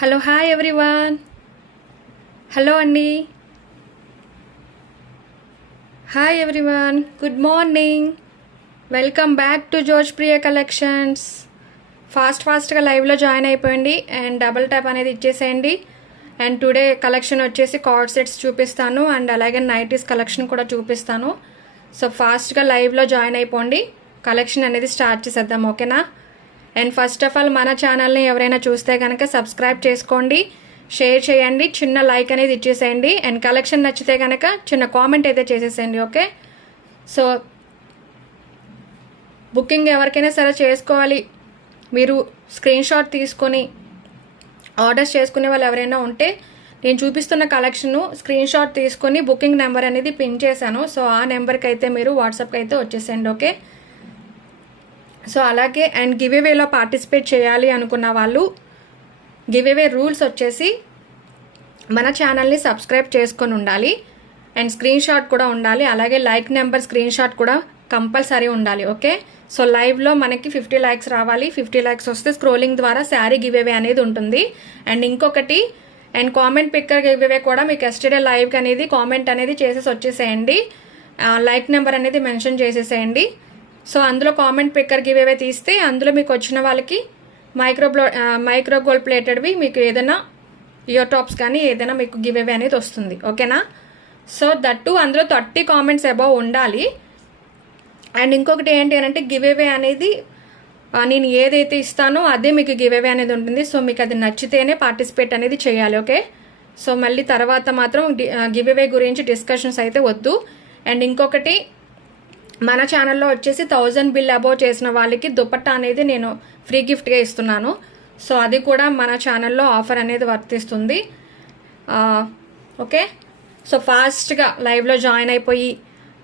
Hello hi everyone. Hello అండి. Hi everyone, good morning. Welcome back to జోర్జ్ Priya collections. ఫాస్ట్గా లైవ్లో జాయిన్ అయిపోయింది అండ్ డబుల్ ట్యాప్ అనేది ఇచ్చేసేయండి. అండ్ టుడే కలెక్షన్ వచ్చేసి కార్డ్ సెట్స్ చూపిస్తాను అండ్ అలాగే నైటీస్ కలెక్షన్ కూడా చూపిస్తాను. సో ఫాస్ట్గా లైవ్లో జాయిన్ అయిపోండి, కలెక్షన్ అనేది స్టార్ట్ చేసేద్దాం, ఓకేనా? అండ్ ఫస్ట్ ఆఫ్ ఆల్ మన ఛానల్ని ఎవరైనా చూస్తే కనుక సబ్స్క్రైబ్ చేసుకోండి, షేర్ చేయండి, చిన్న లైక్ అనేది ఇచ్చేసేయండి. అండ్ కలెక్షన్ నచ్చితే కనుక చిన్న కామెంట్ అయితే చేసేసేయండి, ఓకే? సో బుకింగ్ ఎవరికైనా సరే చేసుకోవాలి, మీరు స్క్రీన్ షాట్ తీసుకొని ఆర్డర్స్ చేసుకునే వాళ్ళు ఎవరైనా ఉంటే నేను చూపిస్తున్న కలెక్షను స్క్రీన్ షాట్ తీసుకొని బుకింగ్ నెంబర్ అనేది పిన్ చేశాను. సో ఆ నెంబర్కి అయితే మీరు వాట్సాప్కి అయితే వచ్చేసేయండి, ఓకే? సో అలాగే అండ్ గివ్అవేలో పార్టిసిపేట్ చేయాలి అనుకున్న వాళ్ళు గివ్అవే రూల్స్ వచ్చేసి మన ఛానల్ని సబ్స్క్రైబ్ చేసుకొని ఉండాలి అండ్ స్క్రీన్ షాట్ కూడా ఉండాలి, అలాగే లైక్ నెంబర్ స్క్రీన్ షాట్ కూడా కంపల్సరీ ఉండాలి, ఓకే? సో లైవ్లో మనకి 50 లైక్స్ రావాలి. 50 లైక్స్ వస్తే స్క్రోలింగ్ ద్వారా శారీ గివ్అవే అనేది ఉంటుంది. అండ్ ఇంకొకటి అండ్ కామెంట్ పిక్కర్ గివ్అవే కూడా మీకు ఎస్టర్డే లైవ్కి అనేది కామెంట్ అనేది చేసేసి వచ్చేసేయండి, లైక్ నెంబర్ అనేది మెన్షన్ చేసేసేయండి. సో అందులో కామెంట్ పిక్కర్ గివ్అవే తీస్తే అందులో మీకు వచ్చిన వాళ్ళకి మైక్రో గోల్డ్ ప్లేటెడ్వి మీకు ఏదైనా ఇయర్ టాప్స్ కానీ ఏదైనా మీకు గివ్అవే అనేది వస్తుంది, ఓకేనా? సో దట్టు అందులో 30 కామెంట్స్ అబౌవ్ ఉండాలి. అండ్ ఇంకొకటి ఏంటి అంటే గివ్అవే అనేది నేను ఏదైతే ఇస్తానో అదే మీకు గివ్అవే అనేది ఉంటుంది. సో మీకు అది నచ్చితేనే పార్టిసిపేట్ అనేది చేయాలి, ఓకే? సో మళ్ళీ తర్వాత మాత్రం గివ్అవే గురించి డిస్కషన్స్ అయితే వద్దు. అండ్ ఇంకొకటి మన ఛానల్లో వచ్చేసి 1000 బిల్ అబోవ్ చేసిన వాళ్ళకి దుపట్టా అనేది నేను ఫ్రీ గిఫ్ట్గా ఇస్తున్నాను. సో అది కూడా మన ఛానల్లో ఆఫర్ అనేది వర్తిస్తుంది, ఓకే? సో ఫాస్ట్గా లైవ్లో జాయిన్ అయిపోయి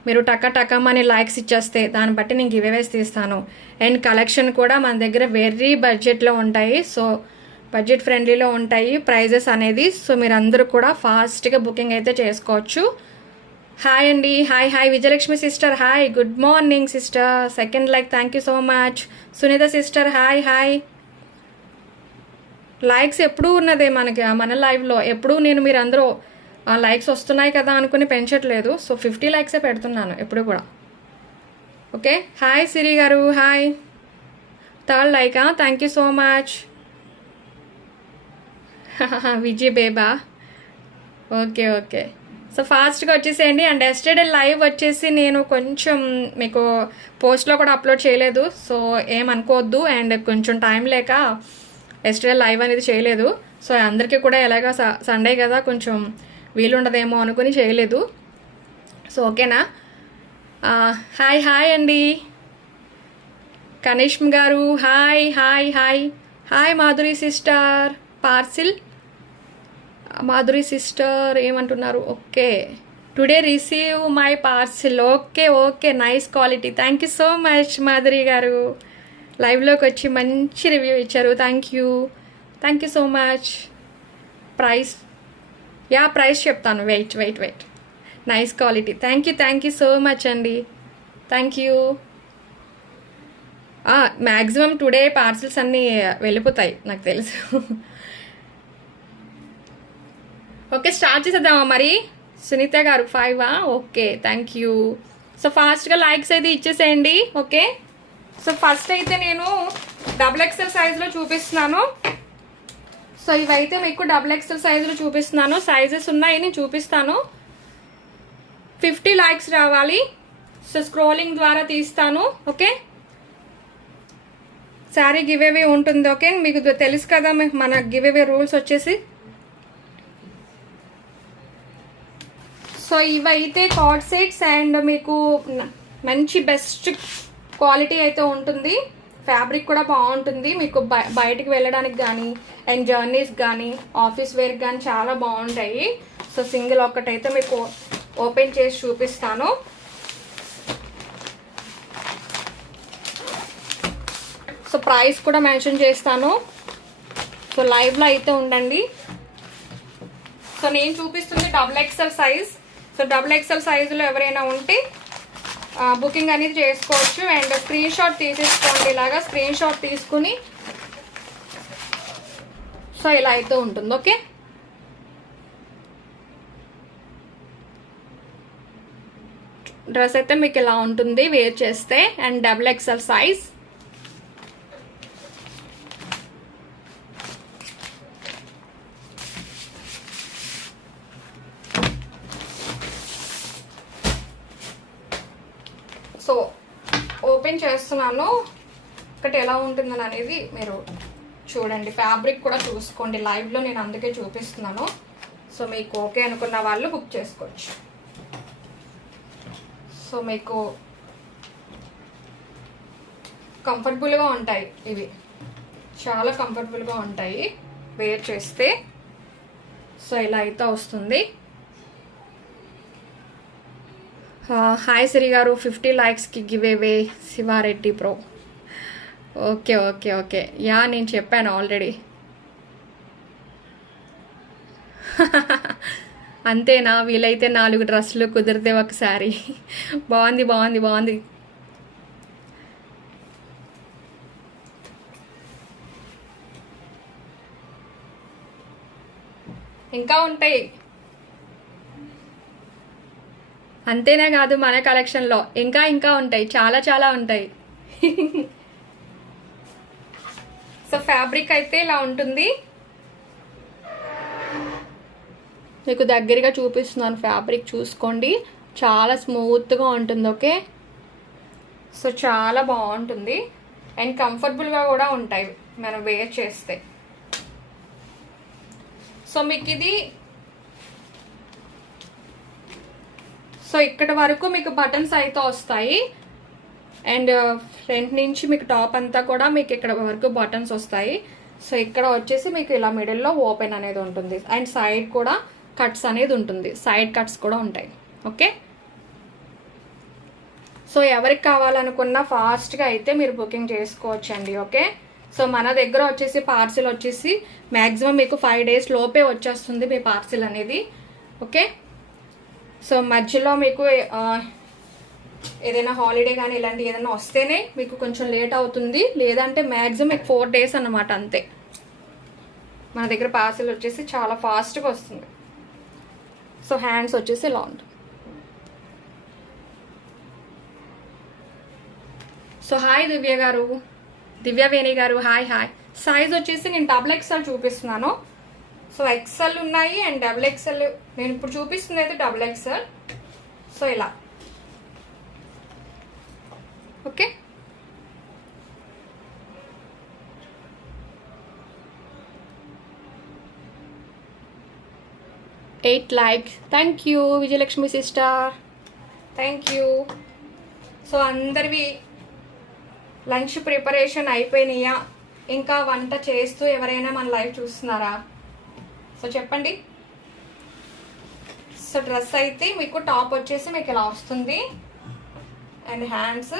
మీరు టకమని లైక్స్ ఇచ్చేస్తే దాన్ని బట్టి నేను గివ్అవేస్ తీస్తాను. అండ్ కలెక్షన్ కూడా మన దగ్గర వెరీ బడ్జెట్లో ఉంటాయి, సో బడ్జెట్ ఫ్రెండ్లీలో ఉంటాయి ప్రైజెస్ అనేది. సో మీరు అందరూ కూడా ఫాస్ట్గా బుకింగ్ అయితే చేసుకోవచ్చు. హాయ్ అండి, hi Vijayalakshmi sister, hi, good morning sister, second like, thank you so much. Sunitha sister, hi. Likes ఎప్పుడూ ఉన్నదే మన లైవ్లో ఎప్పుడూ మీరు అందరూ లైక్స్ వస్తున్నాయి కదా అనుకుని పెంచట్లేదు. సో 50 లైక్సే పెడుతున్నాను ఎప్పుడు కూడా, ఓకే? హాయ్ సిరి గారు, హాయ్, థర్డ్ లైకా, thank you so much. Vijay బేబా, ఓకే. సో ఫాస్ట్గా వచ్చేసేయండి. అండ్ ఎస్టర్డే లైవ్ వచ్చేసి నేను కొంచెం మీకు పోస్ట్లో కూడా అప్లోడ్ చేయలేదు, సో ఏమనుకోవద్దు. అండ్ కొంచెం టైం లేక ఎస్టర్డే లైవ్ అనేది చేయలేదు. సో అందరికీ కూడా ఎలాగ సండే కదా కొంచెం వీలుండదేమో అనుకుని చేయలేదు. సో ఓకేనా? హాయ్ అండి, కనిష్మ్ గారు, hi Madhuri sister, parcel Madhuri sister ఏమంటున్నారు? Okay, today receive my parcel, okay, nice quality, thank you so much Madhuri గారు. లైవ్లోకి వచ్చి మంచి రివ్యూ ఇచ్చారు, thank you so much. Price చెప్తాను, wait. Nice quality, thank you so much అండి, thank you. Maximum today parcels అన్నీ వెళ్ళిపోతాయి నాకు తెలుసు. ఓకే, స్టార్ట్ చేసేద్దామా మరి? సునీత గారు 5 ఓకే, థ్యాంక్ యూ. సో ఫాస్ట్గా లైక్స్ అయితే ఇచ్చేసేయండి, ఓకే? సో ఫస్ట్ అయితే నేను XXL సైజులో చూపిస్తున్నాను. సో ఇవైతే మీకు XXL సైజులో చూపిస్తున్నాను, సైజెస్ ఉన్నాయి నేను చూపిస్తాను. 50 లైక్స్ రావాలి. సో స్క్రోలింగ్ ద్వారా తీస్తాను, ఓకే? శారీ గివ్అవే ఉంటుంది, ఓకే? మీకు తెలుసు కదా మన గివ్అవే రూల్స్ వచ్చేసి. సో ఇవైతే కార్డ్ సెట్స్ అండ్ మీకు మంచి బెస్ట్ క్వాలిటీ అయితే ఉంటుంది, ఫ్యాబ్రిక్ కూడా బాగుంటుంది. మీకు బయటికి వెళ్ళడానికి కానీ అండ్ జర్నీస్ కానీ ఆఫీస్ వేర్కి కానీ చాలా బాగుంటాయి. సో సింగిల్ ఒక్కటైతే మీకు ఓపెన్ చేసి చూపిస్తాను. సో ప్రైస్ కూడా మెన్షన్ చేస్తాను. సో లైవ్లో అయితే ఉండండి. సో నేను చూపిస్తుంది XXL సైజ్. సో XXL సైజులో ఎవరైనా ఉంటే బుకింగ్ అనేది చేసుకోవచ్చు. అండ్ స్క్రీన్ షాట్ తీసేసుకోండి, ఇలాగా స్క్రీన్ షాట్ తీసుకుని సో ఇలా అయితే ఉంటుంది. ఓకే, డ్రెస్ అయితే మీకు ఇలా ఉంటుంది వేర్ చేస్తే. And double XL size. So open చేస్తున్నాను, ఒకటి ఎలా ఉంటుందని అనేది మీరు చూడండి. ఫ్యాబ్రిక్ కూడా చూసుకోండి లైవ్లో, నేను అందుకే చూపిస్తున్నాను. సో మీకు ఓకే అనుకున్న వాళ్ళు బుక్ చేసుకోవచ్చు. సో మీకు కంఫర్టబుల్గా ఉంటాయి ఇవి, చాలా కంఫర్టబుల్గా ఉంటాయి వేర్ చేస్తే. సో ఇలా అయితే వస్తుంది. హాయ్ సిరి గారు, 50 లైక్స్కి give away Siva Reddy pro. Okay okay okay, yeah నేను చెప్పాను ఆల్రెడీ. అంతేనా, వీలైతే 4 డ్రెస్సులు, కుదిరితే ఒకసారి. బాగుంది బాగుంది బాగుంది. ఇంకా ఉంటాయి, అంతేనే కాదు మన కలెక్షన్లో ఇంకా ఇంకా ఉంటాయి, చాలా చాలా ఉంటాయి. సో ఫ్యాబ్రిక్ అయితే ఇలా ఉంటుంది, మీకు దగ్గరగా చూపిస్తున్నాను. ఫ్యాబ్రిక్ చూసుకోండి, చాలా స్మూత్గా ఉంటుంది. ఓకే, సో చాలా బాగుంటుంది అండ్ కంఫర్టబుల్గా కూడా ఉంటాయి మనం వేర్ చేస్తే. సో మీకు ఇది, సో ఇక్కడ వరకు మీకు బటన్స్ అయితే వస్తాయి అండ్ ఫ్రంట్ నుంచి మీకు టాప్ అంతా కూడా మీకు ఇక్కడ వరకు బటన్స్ వస్తాయి. సో ఇక్కడ వచ్చేసి మీకు ఇలా మిడిల్లో ఓపెన్ అనేది ఉంటుంది అండ్ సైడ్ కూడా కట్స్ అనేది ఉంటుంది, సైడ్ కట్స్ కూడా ఉంటాయి. ఓకే, సో ఎవరికి కావాలనుకున్నా ఫాస్ట్గా అయితే మీరు బుకింగ్ చేసుకోవచ్చండి. ఓకే, సో మన దగ్గర వచ్చేసి పార్సిల్ వచ్చేసి మ్యాక్సిమం మీకు 5 days లోపే వచ్చేస్తుంది మీ పార్సిల్ అనేది. ఓకే, సో మధ్యలో మీకు ఏదైనా హాలిడే కానీ ఇలాంటి ఏదైనా వస్తేనే మీకు కొంచెం లేట్ అవుతుంది, లేదంటే మ్యాక్సిమం మీకు 4 days అన్నమాట అంతే. మన దగ్గర పార్సిల్ వచ్చేసి చాలా ఫాస్ట్గా వస్తుంది. సో హ్యాండ్స్ వచ్చేసి ఇలా ఉంటుంది. సో హాయ్ దివ్య గారు, దివ్యవేణి గారు, హాయ్ హాయ్. సైజ్ వచ్చేసి నేను డబుల్ ఎక్స్ఎల్ చూపిస్తున్నాను. సో ఎక్స్ఎల్ ఉన్నాయి అండ్ డబుల్ ఎక్స్ఎల్, నేను ఇప్పుడు చూపిస్తుంది అయితే డబుల్ ఎక్స్ఎల్. సో ఇలా okay, eight like, thank you Vijayalakshmi sister, thank you. So అందరివి లంచ్ ప్రిపరేషన్ అయిపోయినాయా? ఇంకా వంట చేస్తూ ఎవరైనా మన లైవ్ చూస్తున్నారా? సో చెప్పండి. సో డ్రెస్ అయితే మీకు టాప్ వచ్చేసి మీకు ఇలా వస్తుంది అండ్ హ్యాండ్స్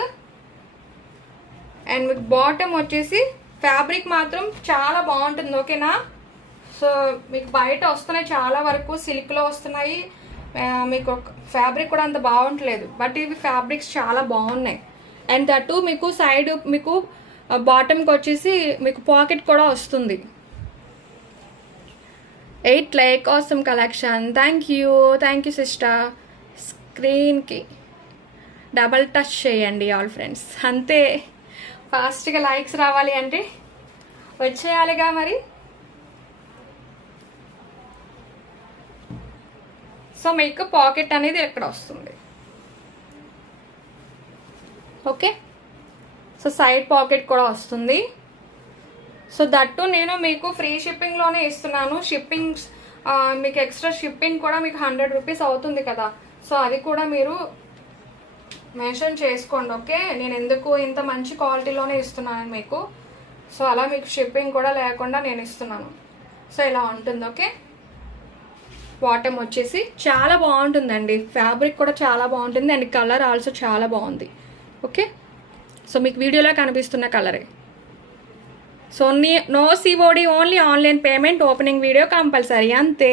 అండ్ మీకు బాటమ్ వచ్చేసి ఫ్యాబ్రిక్ మాత్రం చాలా బాగుంటుంది. ఓకేనా, సో మీకు బయట వస్తున్నాయి చాలా వరకు సిల్క్లో వస్తున్నాయి, మీకు ఫ్యాబ్రిక్ కూడా అంత బాగుంటలేదు, బట్ ఇవి ఫ్యాబ్రిక్స్ చాలా బాగున్నాయి. అండ్ దట్టు మీకు సైడ్ మీకు బాటమ్కి వచ్చేసి మీకు పాకెట్ కూడా వస్తుంది. 8 like, awesome collection, thank you sister. స్క్రీన్కి డబల్ టచ్ చేయండి ఆల్ ఫ్రెండ్స్, అంతే. ఫాస్ట్గా లైక్స్ రావాలి అంటే వచ్చేయాలిగా మరి. సో మీకు పాకెట్ అనేది ఇక్కడ వస్తుంది. ఓకే, సో సైడ్ పాకెట్ కూడా వస్తుంది. సో దట్టు నేను మీకు ఫ్రీ షిప్పింగ్లోనే ఇస్తున్నాను. షిప్పింగ్ మీకు ఎక్స్ట్రా షిప్పింగ్ కూడా మీకు 100 రూపీస్ అవుతుంది కదా, సో అది కూడా మీరు మెన్షన్ చేసుకోండి. ఓకే, నేను ఎందుకు ఇంత మంచి క్వాలిటీలోనే ఇస్తున్నాను మీకు, సో అలా మీకు షిప్పింగ్ కూడా లేకుండా నేను ఇస్తున్నాను. సో ఇలా ఉంటుంది. ఓకే, బాటమ్ వచ్చేసి చాలా బాగుంటుందండి, ఫ్యాబ్రిక్ కూడా చాలా బాగుంటుంది అండ్ కలర్ ఆల్సో చాలా బాగుంది. ఓకే, సో మీకు వీడియోలో కనిపిస్తున్న కలరే. So no COD, only online payment, opening video compulsory, అంతే.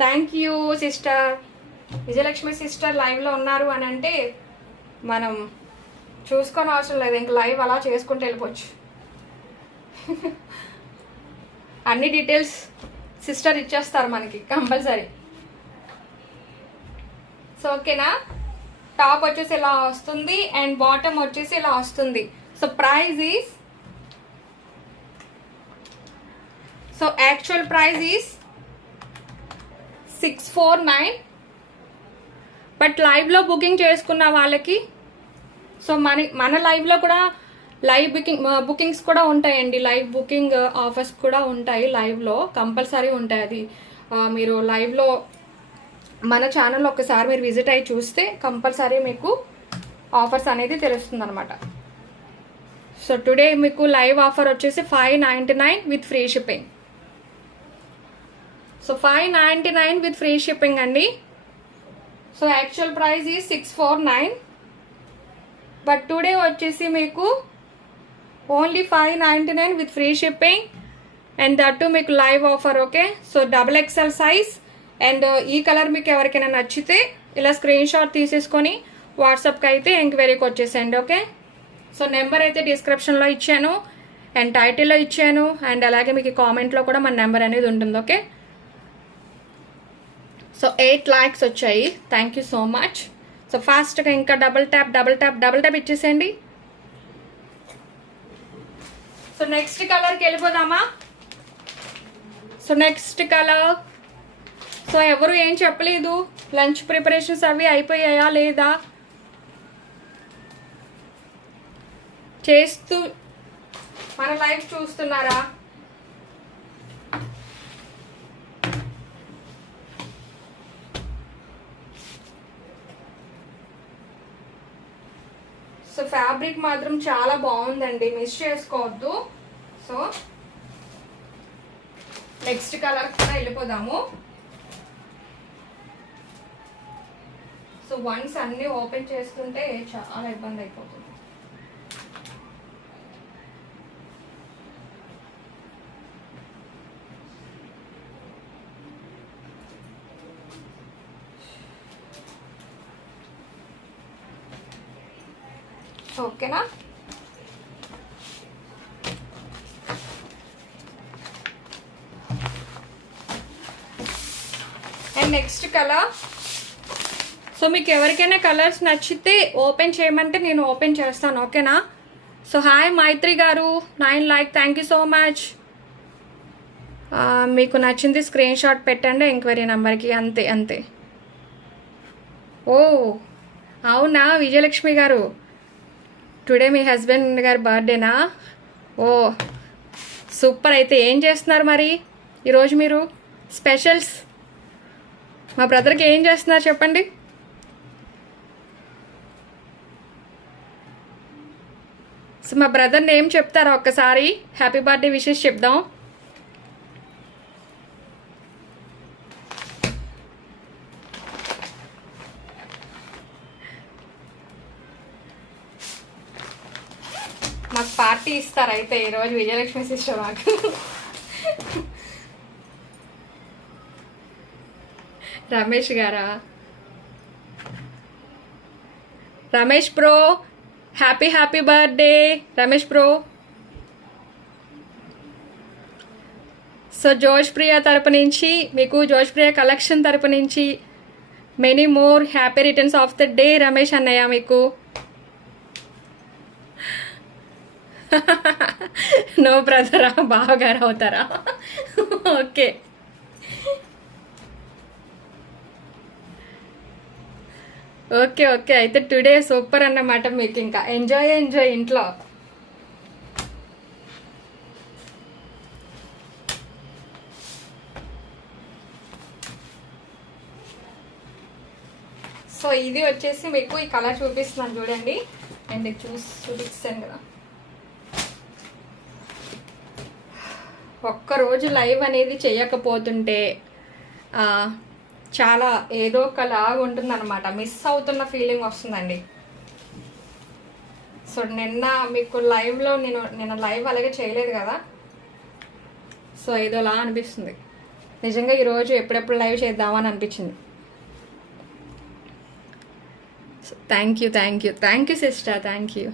Thank you sister Vijayalakshmi sister. లైవ్లో ఉన్నారు అని అంటే మనం చూసుకొని అవసరం లేదు, ఇంక లైవ్ అలా చేసుకుంటూ వెళ్ళిపోవచ్చు. అన్ని డీటెయిల్స్ సిస్టర్ ఇచ్చేస్తారు మనకి కంపల్సరీ. సో ఓకేనా, టాప్ వచ్చేసి ఇలా వస్తుంది అండ్ బాటమ్ వచ్చేసి ఇలా వస్తుంది. So price is, so actual price is 649. But లైవ్లో బుకింగ్ చేసుకున్న వాళ్ళకి, సో మన లైవ్లో కూడా లైవ్ బుకింగ్స్ కూడా ఉంటాయండి. లైవ్ బుకింగ్ ఆఫర్స్ కూడా ఉంటాయి, లైవ్లో కంపల్సరీ ఉంటాయి. అది మీరు లైవ్లో మన ఛానల్లో ఒకసారి మీరు విజిట్ అయ్యి చూస్తే కంపల్సరీ మీకు ఆఫర్స్ అనేది తెలుస్తుంది అనమాట. సో టుడే మీకు లైవ్ ఆఫర్ వచ్చేసి 599 with free shipping. So 599 with free shipping అండి. సో యాక్చువల్ ప్రైస్ ఈ 649, బట్ టుడే వచ్చేసి మీకు only 599 with free shipping and that మీకు live offer. Okay, so XXL size and ఈ కలర్ మీకు ఎవరికైనా నచ్చితే ఇలా స్క్రీన్ షాట్ తీసేసుకొని వాట్సాప్కి అయితే ఎంక్వైరీకి వచ్చేసేయండి. ఓకే, సో నెంబర్ అయితే డిస్క్రిప్షన్లో ఇచ్చాను అండ్ టైటిల్లో ఇచ్చాను అండ్ అలాగే మీకు కామెంట్లో కూడా మన నెంబర్ అనేది ఉంటుంది. ఓకే, సో 8 likes వచ్చాయి, thank you so much. So ఫాస్ట్గా ఇంకా డబుల్ ట్యాప్ ఇచ్చేసేయండి. సో నెక్స్ట్ కలర్కి వెళ్ళిపోదామా? సో నెక్స్ట్ కలర్, సో ఎవరు ఏం చెప్పలేదు, లంచ్ ప్రిపరేషన్స్ అవి అయిపోయాయా లేదా చేస్తూ మన లైవ్ చూస్తున్నారా? సో ఫ్యాబ్రిక్ మాత్రం చాలా బాగుందండి, మిస్ చేసుకోవద్దు. సో నెక్స్ట్ కలర్ కూడా వెళ్ళిపోదాము. సో వన్స్ అన్నీ ఓపెన్ చేస్తుంటే చాలా ఇబ్బంది అయిపోతుంది. ఓకేనా, అండ్ నెక్స్ట్ కలర్. సో మీకు ఎవరికైనా కలర్స్ నచ్చితే ఓపెన్ చేయమంటే నేను ఓపెన్ చేస్తాను. ఓకేనా, సో హాయ్ మైత్రి గారు, 9 like, thank you so much. మీకు నచ్చింది స్క్రీన్ షాట్ పెట్టండి ఎంక్వైరీ నెంబర్కి, అంతే అంతే. ఓ అవునా విజయలక్ష్మి గారు, టుడే మీ హస్బెండ్ గారి బర్త్డేనా? ఓ సూపర్. అయితే ఏం చేస్తున్నారు మరి ఈరోజు మీరు స్పెషల్స్? మా బ్రదర్కి ఏం చేస్తున్నారు చెప్పండి. సో మా బ్రదర్ నేమ్ చెప్తారా ఒక్కసారి? హ్యాపీ బర్త్డే విషెస్ చెప్దాం. మాకు పార్టీ ఇస్తారు అయితే ఈరోజు విజయలక్ష్మి సిస్టర్ మాకు. రమేష్ గారా? Ramesh bro happy birthday Ramesh bro. So జోష్ ప్రియా తరపు నుంచి మీకు, జోష్ ప్రియా కలెక్షన్ తరపు నుంచి many more happy returns of the day Ramesh అన్నయ్య మీకు. నో బ్రదరా, బావగారు అవుతారా? ఓకే, ఓకే ఓకే అయితే టుడే సూపర్ అన్నమాట. మీకు ఇంకా ఎంజాయ్ ఇంట్లో. సో ఇది వచ్చేసి మీకు ఈ కలర్ చూపిస్తున్నాను చూడండి, అండ్ చూపిస్తాను కదా. ఒక్కరోజు లైవ్ అనేది చేయకపోతుంటే చాలా ఏదో ఒకలాగా ఉంటుందన్నమాట, మిస్ అవుతున్న ఫీలింగ్ వస్తుందండి. సో నిన్న మీకు లైవ్లో నేను లైవ్ అలాగే చేయలేదు కదా, సో ఏదోలా అనిపిస్తుంది. నిజంగా ఈరోజు ఎప్పుడెప్పుడు లైవ్ చేద్దామని అనిపించింది. Thank you sister, thank you.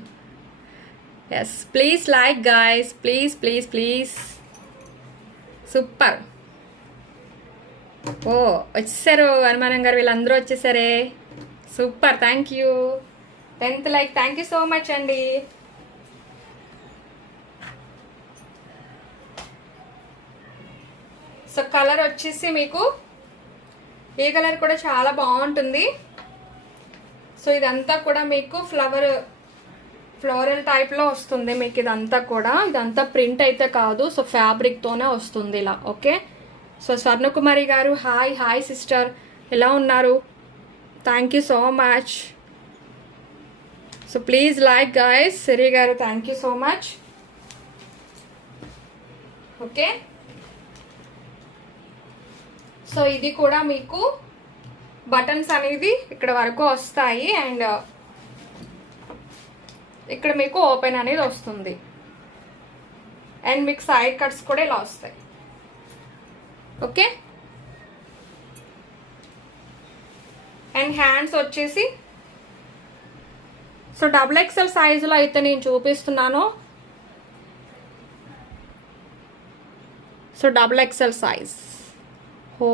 Yes, please like guys, please please please. Super. ఓ వచ్చేసారు హనుమానం గారు, వీళ్ళందరూ వచ్చేసారే. Super, thank you. 10th like, thank you so much అండి. సో కలర్ వచ్చేసి మీకు ఈ కలర్ కూడా చాలా బాగుంటుంది. సో ఇదంతా కూడా మీకు ఫ్లోరల్ టైప్లో వస్తుంది మీకు. ఇదంతా ప్రింట్ అయితే కాదు, సో ఫ్యాబ్రిక్తోనే వస్తుంది ఇలా. ఓకే. సో స్వర్ణకుమారి గారు హాయ్. హాయ్ సిస్టర్, ఎలా ఉన్నారు? Thank you so much. So please like guys. Siri గారు thank you so much. Okay. So ఇది కూడా మీకు బటన్స్ అనేది ఇక్కడ వరకు వస్తాయి అండ్ ఇక్కడ మీకు ఓపెన్ అనేది వస్తుంది అండ్ మీకు సైడ్ కట్స్ కూడా ఇలా వస్తాయి. ఓకే. అండ్ హ్యాండ్స్ వచ్చేసి సో XXL సైజులో అయితే నేను చూపిస్తున్నాను. So XXL size. ఓ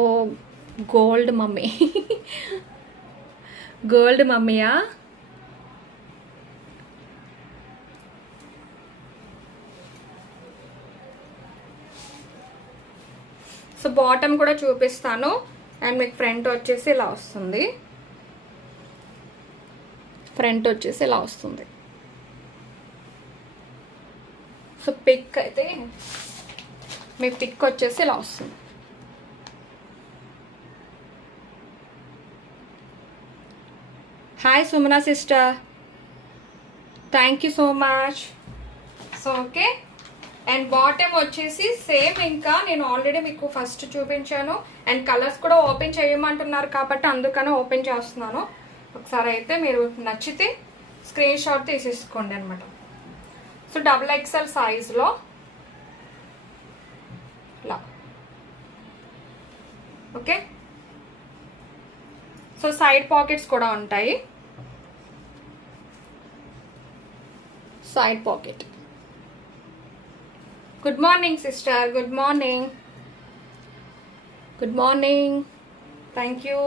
గోల్డ్ మమ్మీ. గోల్డ్ మమ్మీయా? సో బాటమ్ కూడా చూపిస్తాను అండ్ మీకు ఫ్రంట్ వచ్చేసి ఇలా వస్తుంది. సో పిక్ అయితే మీ పిక్ వచ్చేసి ఇలా వస్తుంది. Hi Sumana sister, thank you so much. So okay. And bottom వచ్చేసి సేమ్, ఇంకా నేను ఆల్రెడీ మీకు ఫస్ట్ చూపించాను అండ్ కలర్స్ కూడా ఓపెన్ చేయమంటున్నారు కాబట్టి అందుకనే ఓపెన్ చేస్తున్నాను. ఒకసారి అయితే మీరు నచ్చితే స్క్రీన్ షాట్ తీసేసుకోండి అనమాట. సో XXL సైజులో ఇలా. ఓకే. సో సైడ్ పాకెట్స్ కూడా ఉంటాయి. Side pocket. Good morning sister, good morning. Thank you.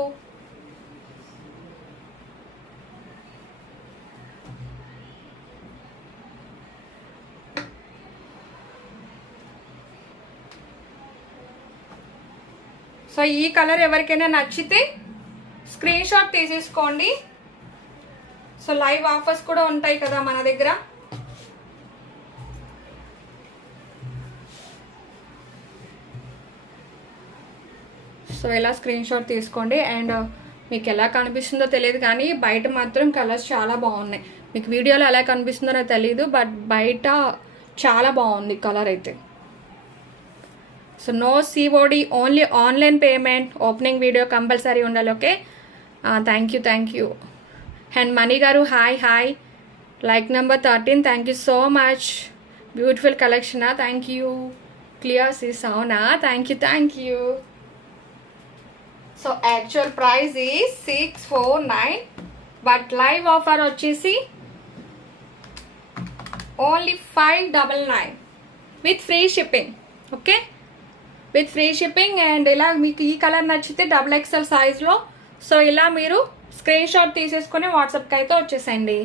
So ఈ కలర్ ఎవరికైనా నచ్చితే స్క్రీన్ షాట్ తీసేసుకోండి. సో లైవ్ ఆఫర్స్ కూడా ఉంటాయి కదా మన దగ్గర. సో ఇలా స్క్రీన్ షాట్ తీసుకోండి. అండ్ మీకు ఎలా కనిపిస్తుందో తెలియదు కానీ బయట మాత్రం కలర్స్ చాలా బాగున్నాయి. మీకు వీడియోలో ఎలా కనిపిస్తుందో నాకు తెలియదు, బట్ బయట చాలా బాగుంది కలర్ అయితే. So no COD, only online payment. Opening video compulsory ఉండాలి. Okay. Thank you. And Mani గారు hi. Like number 13, thank you so much. Beautiful కలెక్షనా? Thank you. క్లియర్ సిస్, అవునా? Thank you. So actual price is 649, but live offer వచ్చేసి only 599 with free shipping. Okay, with free shipping. And ఇలా మీకు ఈ colour నచ్చితే XXL సైజ్లో so ఇలా మీరు స్క్రీన్ షాట్ తీసేసుకొని వాట్సాప్కి అయితే వచ్చేసేయండి.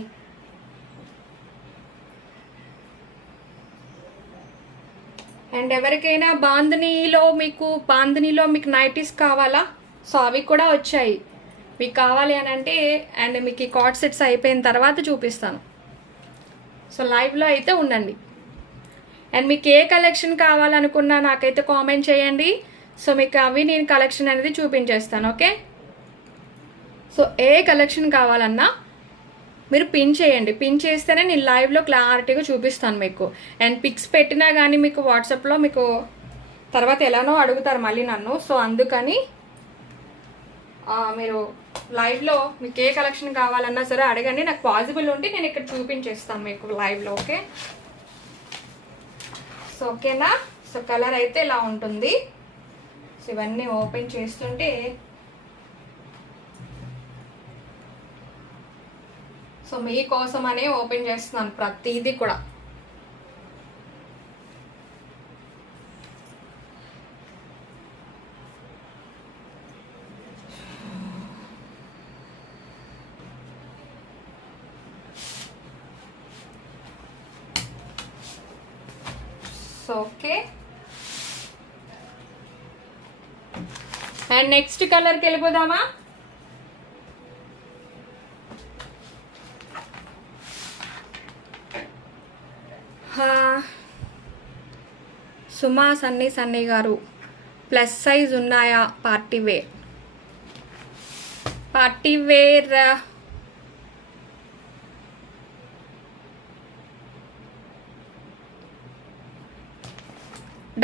అండ్ ఎవరికైనా బాందినీలో మీకు నైటీస్ కావాలా? సో అవి కూడా వచ్చాయి. మీకు కావాలి అని అంటే అండ్ మీకు ఈ కార్డ్ సెట్స్ అయిపోయిన తర్వాత చూపిస్తాను. సో లైవ్లో అయితే ఉండండి. అండ్ మీకు ఏ కలెక్షన్ కావాలనుకున్నా నాకైతే కామెంట్ చేయండి. సో మీకు అవి నేను కలెక్షన్ అనేది చూపించేస్తాను. ఓకే. సో ఏ కలెక్షన్ కావాలన్నా మీరు పిన్ చేయండి. పిన్ చేస్తేనే నేను లైవ్లో క్లారిటీగా చూపిస్తాను మీకు. అండ్ పిక్స్ పెట్టినా కానీ మీకు వాట్సాప్లో మీకు తర్వాత ఎలానో అడుగుతారు మళ్ళీ నన్ను. సో అందుకని మీరు లైవ్లో మీకు ఏ కలెక్షన్ కావాలన్నా సరే అడగండి. నాకు పాసిబుల్ ఉంటే నేను ఇక్కడ చూపించేస్తాను మీకు లైవ్లో. ఓకే. సో ఓకేనా. సో కలర్ అయితే ఇలా ఉంటుంది. సో ఇవన్నీ ఓపెన్ చేస్తుంటే సో మీకోసమనే ఓపెన్ చేస్తున్నాను ప్రతిదీ కూడా. ఓకే, అండ్ నెక్స్ట్ కలర్కి వెళ్ళిపోదామా? సుమా సన్నీ గారు, ప్లస్ సైజ్ ఉన్నాయా? పార్టీ వేర్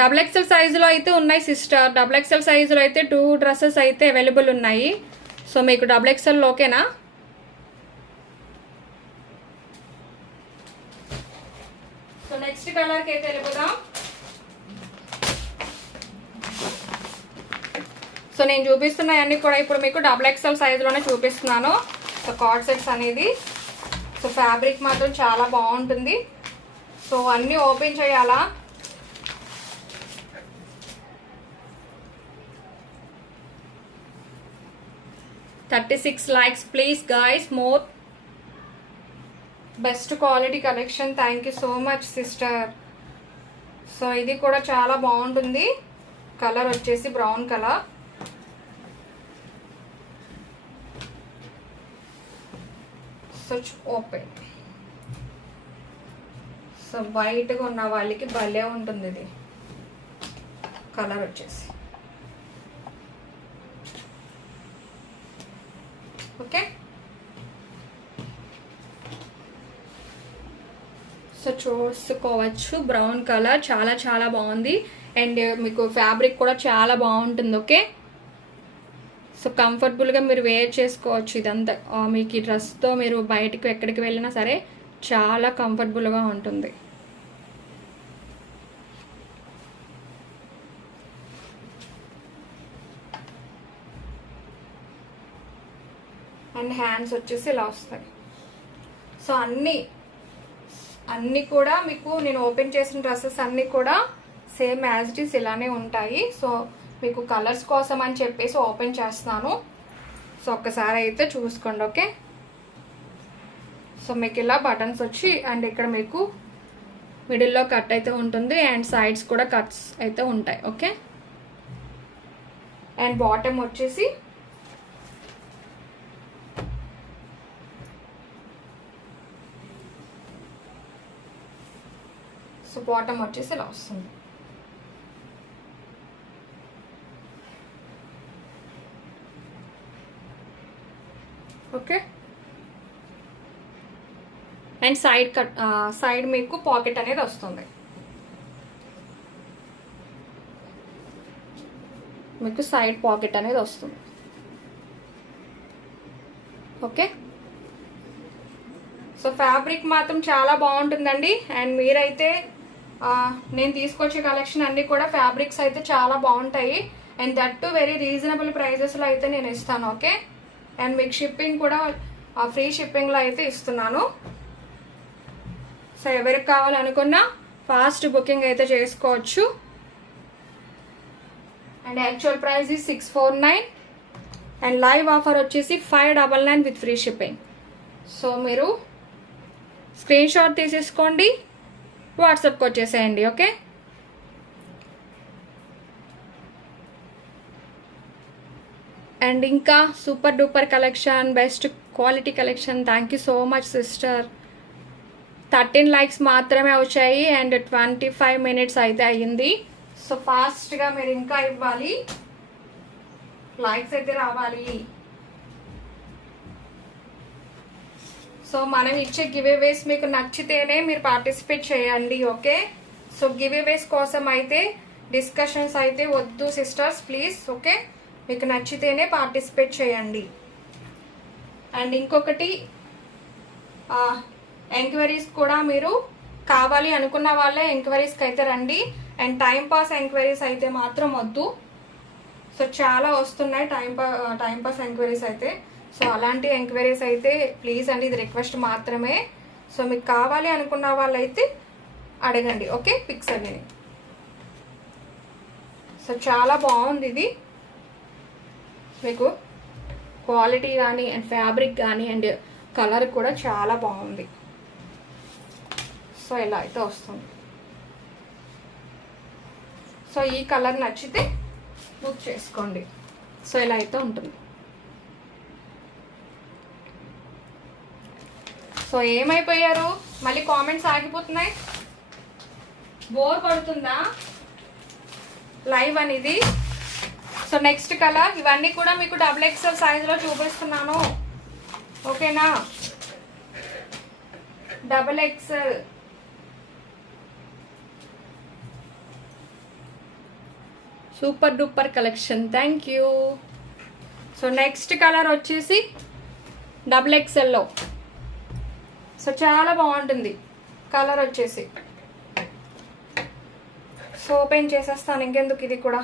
డబుల్ ఎక్సెల్ సైజులో అయితే ఉన్నాయి సిస్టర్. డబుల్ ఎక్సెల్ సైజులో అయితే 2 డ్రెస్సెస్ అయితే అవైలబుల్ ఉన్నాయి. సో మీకు డబుల్ ఎక్సెల్ ఓకేనా? సో నెక్స్ట్ కలర్కి అయితే వెళ్ళిపోదాం. సో నేను చూపిస్తున్నాయన్నీ కూడా ఇప్పుడు మీకు డబుల్ ఎక్సెల్ సైజులోనే చూపిస్తున్నాను. సో కార్డ్ సెట్స్ అనేది, సో ఫ్యాబ్రిక్ మాత్రం చాలా బాగుంటుంది. సో అన్నీ ఓపెన్ చేయాలా? $36 likes please guys. More best quality collection. Thank you so much sister. So ఇది కూడా చాలా బాగుంటుంది. కలర్ వచ్చేసి brown colour. So open. So వైట్గా ఉన్న వాళ్ళకి భలే ఉంటుంది ఇది కలర్ వచ్చేసి. ఓకే, సో చూసుకోవచ్చు బ్రౌన్ కలర్ చాలా చాలా బాగుంది. అండ్ మీకు ఫ్యాబ్రిక్ కూడా చాలా బాగుంటుంది. ఓకే, సో కంఫర్టబుల్గా మీరు వేర్ చేసుకోవచ్చు. ఇదంతా మీకు ఈ డ్రెస్తో మీరు బయటకు ఎక్కడికి వెళ్ళినా సరే చాలా కంఫర్టబుల్గా ఉంటుంది. అండ్ హ్యాండ్స్ వచ్చేసి ఇలా వస్తాయి. సో అన్నీ కూడా మీకు నేను ఓపెన్ చేసిన డ్రెస్సెస్ అన్నీ కూడా సేమ్ యాజ్ ఇట్ ఈస్ ఇలానే ఉంటాయి. సో మీకు కలర్స్ కోసం అని చెప్పేసి ఓపెన్ చేస్తున్నాను. సో ఒక్కసారి అయితే చూసుకోండి. ఓకే, సో మీకు ఇలా బటన్స్ వచ్చి అండ్ ఇక్కడ మీకు మిడిల్లో కట్ అయితే ఉంటుంది అండ్ సైడ్స్ కూడా కట్స్ అయితే ఉంటాయి. ఓకే, అండ్ బాటమ్ వచ్చేసి సో బాటమ్ వచ్చేసి ఇలా వస్తుంది. ఓకే, అండ్ సైడ్ మీకు పాకెట్ అనేది వస్తుంది. మీకు సైడ్ పాకెట్ అనేది వస్తుంది. ఓకే, సో ఫ్యాబ్రిక్ మాత్రం చాలా బాగుంటుందండి. అండ్ మీరైతే నేను తీసుకొచ్చే కలెక్షన్ అన్నీ కూడా ఫ్యాబ్రిక్స్ అయితే చాలా బాగుంటాయి. And that to very reasonable ప్రైజెస్లో అయితే నేను ఇస్తాను. ఓకే, అండ్ మీకు షిప్పింగ్ కూడా ఫ్రీ షిప్పింగ్లో అయితే ఇస్తున్నాను. సో ఎవరికి కావాలనుకున్నా ఫాస్ట్ బుకింగ్ అయితే చేసుకోవచ్చు. అండ్ యాక్చువల్ ప్రైస్ ఈ 649 అండ్ లైవ్ ఆఫర్ వచ్చేసి 599 విత్ ఫ్రీ షిప్పింగ్. సో మీరు స్క్రీన్ షాట్ తీసేసుకోండి, వాట్సాప్కి వచ్చేసేయండి. ఓకే, అండ్ ఇంకా super duper collection, best quality collection. Thank you so much sister. 13 likes మాత్రమే వచ్చాయి అండ్ 25 minutes అయితే అయ్యింది. సో ఫాస్ట్గా మీరు ఇంకా ఇవ్వాలి, లైక్స్ అయితే రావాలి. సో మనం ఇచ్చే గివ్అవేస్ మీకు నచ్చితేనే మీరు పార్టిసిపేట్ చేయండి. ఓకే, సో గివ్అవేస్ కోసం అయితే డిస్కషన్స్ అయితే వద్దు సిస్టర్స్ ప్లీజ్. ఓకే, మీకు నచ్చితేనే పార్టిసిపేట్ చేయండి. అండ్ ఇంకొకటి ఎంక్వైరీస్ కూడా మీరు కావాలి అనుకున్న వాళ్ళే ఎంక్వైరీస్కి అయితే రండి. అండ్ టైంపాస్ ఎంక్వైరీస్ అయితే మాత్రం వద్దు. సో చాలా వస్తున్నాయి టైంపాస్ ఎంక్వైరీస్ అయితే. సో అలాంటి ఎంక్వైరీస్ అయితే ప్లీజ్ అండి, ఇది రిక్వెస్ట్ మాత్రమే. సో మీకు కావాలి అనుకున్న వాళ్ళైతే అడగండి. ఓకే, పిక్స్ అవి. సో చాలా బాగుంది ఇది, మీకు క్వాలిటీ కానీ అండ్ ఫ్యాబ్రిక్ కానీ అండ్ కలర్ కూడా చాలా బాగుంది. సో ఇలా అయితే వస్తుంది. సో ఈ కలర్ నచ్చితే బుక్ చేసుకోండి. సో ఇలా అయితే ఉంటుంది. సో ఏమైపోయారు, మళ్ళీ కామెంట్స్ ఆగిపోతున్నాయి, బోర్ పడుతుందా లైవ్ అనేది? సో నెక్స్ట్ కలర్, ఇవన్నీ కూడా మీకు XXL సైజులో చూపిస్తున్నాను, ఓకేనా? XXL super duper collection, thank you. So next colour వచ్చేసి XXLలో. సో చాలా బాగుంటుంది కలర్ వచ్చేసి. సో ఓపెన్ చేసేస్తాను, ఇంకెందుకు ఇది కూడా.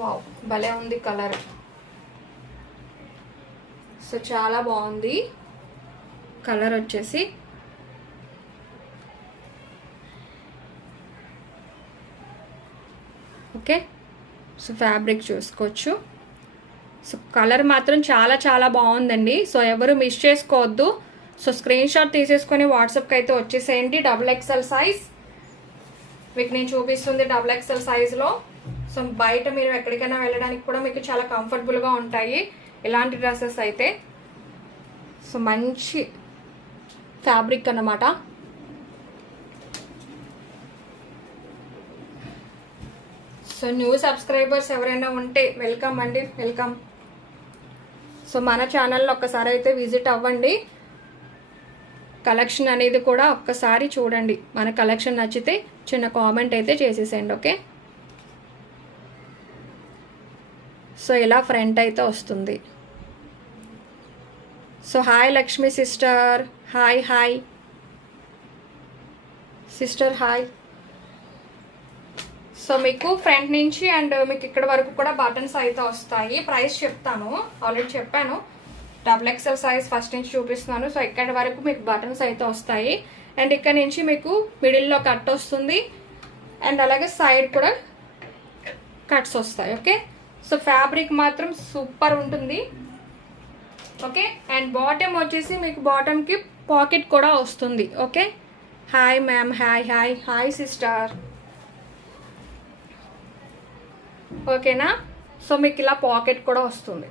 వావ్, భలే ఉంది కలర్. సో చాలా బాగుంది కలర్ వచ్చేసి. ఓకే, సో ఫ్యాబ్రిక్ చూసుకోవచ్చు. సో కలర్ మాత్రం చాలా చాలా బాగుందండి. సో ఎవరు మిస్ చేసుకోవద్దు. సో స్క్రీన్ షాట్ తీసేసుకొని వాట్సాప్కి అయితే వచ్చేసేయండి. XXL సైజ్ మీకు నేను చూపిస్తుంది XXL సైజులో. సో బయట మీరు ఎక్కడికైనా వెళ్ళడానికి కూడా మీకు చాలా కంఫర్టబుల్గా ఉంటాయి ఇలాంటి డ్రెస్సెస్ అయితే. సో మంచి ఫ్యాబ్రిక్ అన్నమాట. సో న్యూ సబ్స్క్రైబర్స్ ఎవరైనా ఉంటే వెల్కమ్ అండి, వెల్కమ్. సో మన ఛానల్లో ఒక్కసారి అయితే విజిట్ అవ్వండి. కలెక్షన్ అనేది కూడా ఒక్కసారి చూడండి. మన కలెక్షన్ నచ్చితే చిన్న కామెంట్ అయితే చేసేసేయండి, ఓకే? సో ఇలా ఫ్రంట్ అయితే వస్తుంది. So hi Lakshmi sister, hi hi sister, hi. So మీకు ఫ్రంట్ నుంచి అండ్ మీకు ఇక్కడ వరకు కూడా బటన్స్ అయితే వస్తాయి. ప్రైస్ చెప్తాను, ఆల్రెడీ చెప్పాను. XXL సైజ్ ఫస్ట్ నుంచి చూపిస్తున్నాను. సో ఇక్కడ వరకు మీకు బటన్స్ అయితే వస్తాయి అండ్ ఇక్కడ నుంచి మీకు మిడిల్లో కట్ వస్తుంది అండ్ అలాగే సైడ్ కూడా కట్స్ వస్తాయి, ఓకే? సో ఫ్యాబ్రిక్ మాత్రం సూపర్ ఉంటుంది, ఓకే? అండ్ బాటమ్ వచ్చేసి మీకు బాటమ్కి పాకెట్ కూడా వస్తుంది, okay? Hi ma'am, hi hi hi sister, ఓకేనా? సో మీకు ఇలా పాకెట్ కూడా వస్తుంది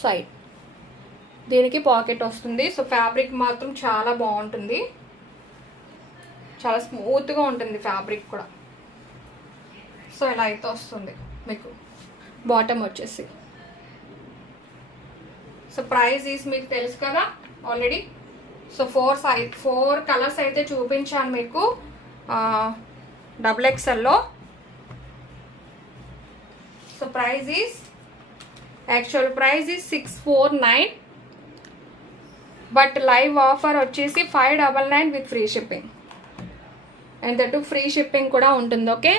సైడ్, దీనికి పాకెట్ వస్తుంది. సో ఫ్యాబ్రిక్ మాత్రం చాలా బాగుంటుంది, చాలా స్మూత్గా ఉంటుంది ఫ్యాబ్రిక్ కూడా. సో ఇలా అయితే వస్తుంది మీకు బాటమ్ వచ్చేసి. సో ప్రైస్ ఈస్ మీకు తెలుసు కదా ఆల్రెడీ. సో 4 కలర్స్ అయితే చూపించాను మీకు XXLలో. So price is, actual price is 649, but live offer వచ్చేసి 599 with free shipping and that free shipping కూడా ఉంటుంది, ఓకే?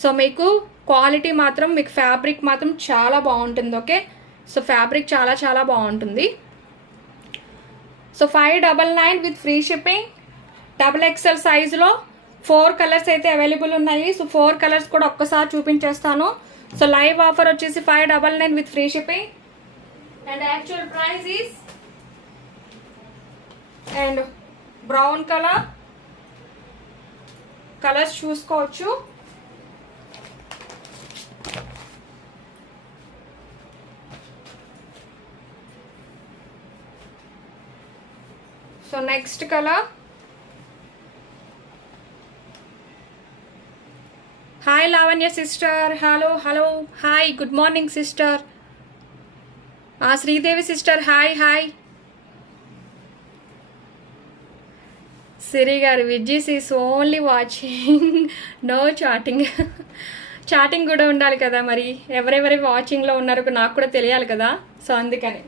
సో మీకు క్వాలిటీ మాత్రం, మీకు ఫ్యాబ్రిక్ మాత్రం చాలా బాగుంటుంది, ఓకే? సో ఫ్యాబ్రిక్ చాలా చాలా బాగుంటుంది. So 599 with free shipping. XXL సైజులో 4 కలర్స్ అయితే అవైలబుల్ ఉన్నాయి. సో 4 కలర్స్ కూడా ఒక్కసారి చూపించేస్తాను. సో లైవ్ ఆఫర్ వచ్చేసి 599 with free shipping and actual price is, and brown colours చూసుకోవచ్చు. So next colour, hi Lavanya sister, hello hello hi, good morning sister. Sridevi sister, hi hi. Siri గారు, విజ్జీస్ is only watching, no chatting. Chatting కూడా ఉండాలి కదా మరి, ఎవరెవరి వాచింగ్లో ఉన్నారో నాకు కూడా తెలియాలి కదా. సో అందుకని.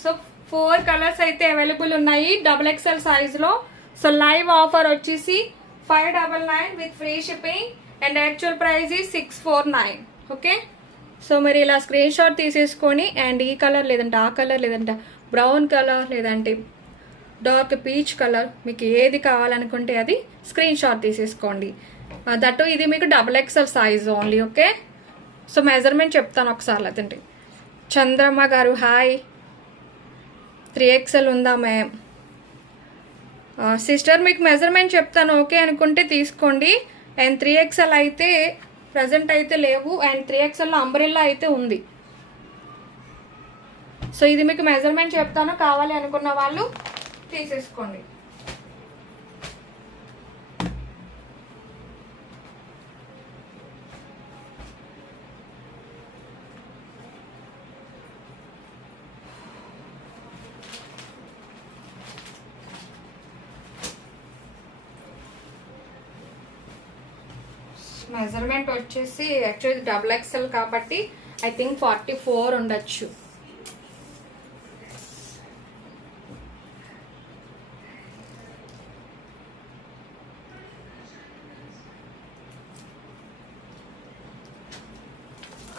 సో 4 కలర్స్ అయితే అవైలబుల్ ఉన్నాయి XXL సైజులో. సో లైవ్ ఆఫర్ వచ్చేసి 599 with free shipping and actual price is 649, okay? So మీరు ఇలా స్క్రీన్ షాట్ తీసేసుకొని అండ్ ఈ కలర్ లేదంటే ఆ కలర్ లేదంటే బ్రౌన్ కలర్ లేదంటే డార్క్ పీచ్ కలర్ మీకు ఏది కావాలనుకుంటే అది స్క్రీన్ షాట్ తీసేసుకోండి. దట్టు ఇది మీకు XXL size only. Okay, so measurement చెప్తాను ఒకసారి. లేదంటే చంద్రమ్మ గారు హాయ్. 3XL ఉందా మ్యామ్? సిస్టర్ మీకు మెజర్మెంట్ చెప్తాను, ఓకే అనుకుంటే తీసుకోండి. అండ్ 3XL అయితే ప్రజెంట్ అయితే లేవు, అండ్ 3XLలో అంబ్రెల్లా అయితే ఉంది. సో ఇది మీకు మెజర్మెంట్ చెప్తాను, కావాలి అనుకున్న వాళ్ళు తీసేసుకోండి. మెజర్మెంట్ వచ్చేసి యాక్చువల్లీ XXL కాబట్టి ఐ థింక్ 44 ఉండొచ్చు.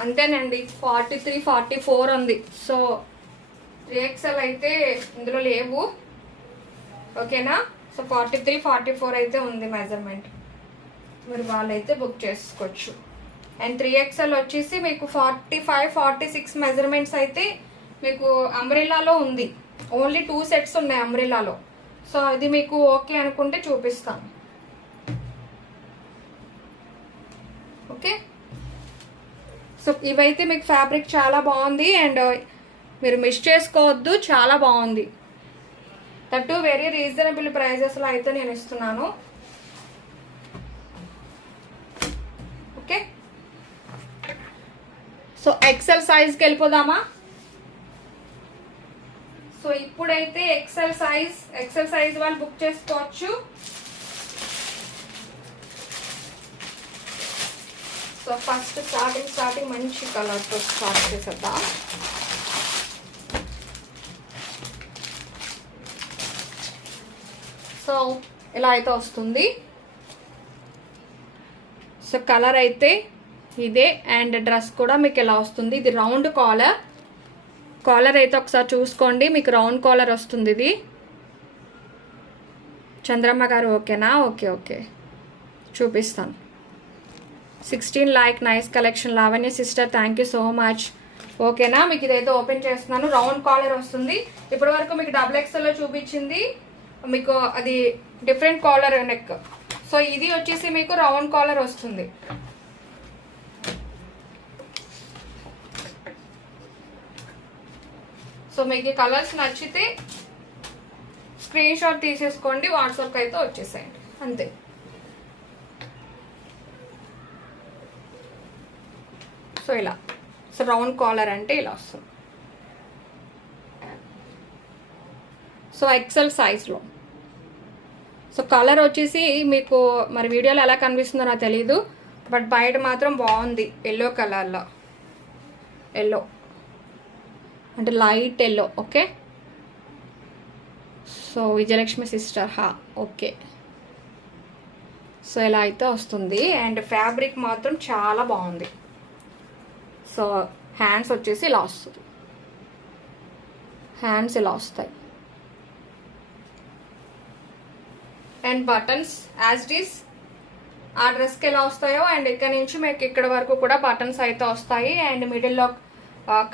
అంతేనండి, 43, 44 ఉంది. సో 3XL అయితే ఇందులో లేవు, ఓకేనా. సో 43, 44 అయితే ఉంది మెజర్మెంట్, మీరు వాళ్ళైతే బుక్ చేసుకోవచ్చు. అండ్ 3XL వచ్చేసి మీకు 45, 46 మెజర్మెంట్స్ అయితే మీకు అంబ్రెల్లాలో ఉంది. ఓన్లీ 2 సెట్స్ ఉన్నాయి అంబ్రెల్లాలో. సో అది మీకు ఓకే అనుకుంటే చూపిస్తాను. ఓకే, సో ఇవైతే మీకు ఫ్యాబ్రిక్ చాలా బాగుంది అండ్ మీరు మిస్ చేసుకోవద్దు, చాలా బాగుంది. దట్టు వెరీ రీజనబుల్ ప్రైజెస్లో అయితే నేను ఇస్తున్నాను. ఓకే, సో XL సైజ్కి వెళ్ళిపోదామా? సో ఇప్పుడైతే XL సైజ్ వాళ్ళు బుక్ చేసుకోవచ్చు. సో ఫస్ట్ స్టార్టింగ్ మంచి కలర్తో స్టార్ట్ చేసేద్దాం. సో ఇలా అయితే వస్తుంది. సో కలర్ అయితే ఇదే అండ్ డ్రెస్ కూడా మీకు ఇలా వస్తుంది. ఇది రౌండ్ కాలర్ అయితే ఒకసారి చూసుకోండి, మీకు రౌండ్ కాలర్ వస్తుంది. ఇది చంద్రమ్మ గారు ఓకేనా? ఓకే చూపిస్తాను. 16 like nice collection Lavanya sister, thank you so much. ఓకేనా, మీకు ఇదైతే ఓపెన్ చేస్తున్నాను. రౌండ్ కాలర్ వస్తుంది. ఇప్పటి వరకు మీకు XXL లో చూపించింది మీకు అది డిఫరెంట్ కాలర్ నెక్. సో ఇది వచ్చేసి మీకు రౌండ్ కాలర్ వస్తుంది. సో మీకు ఈ కలర్స్ నచ్చితే స్క్రీన్ షాట్ తీసేసుకోండి, వాట్సాప్కి అయితే వచ్చేసేయండి, అంతే. సో ఇలా, సో రౌండ్ కాలర్ అంటే ఇలా వస్తుంది. సో XL సైజ్లో. సో కలర్ వచ్చేసి మీకు మరి వీడియోలో ఎలా కనిపిస్తుందో నాకు తెలీదు, బట్ బయట మాత్రం బాగుంది. ఎల్లో కలర్లో, ఎల్లో అంటే light yellow. Okay, so Vijayalakshmi sister okay. So ఇలా అయితే వస్తుంది అండ్ ఫ్యాబ్రిక్ మాత్రం చాలా బాగుంది. సో హ్యాండ్స్ వచ్చేసి ఇలా వస్తుంది, హ్యాండ్స్ ఇలా వస్తాయి and buttons as it is ఆ డ్రెస్కి ఎలా వస్తాయో అండ్ ఇక్కడ నుంచి మీకు ఇక్కడ వరకు కూడా బటన్స్ అయితే వస్తాయి అండ్ మిడిల్లో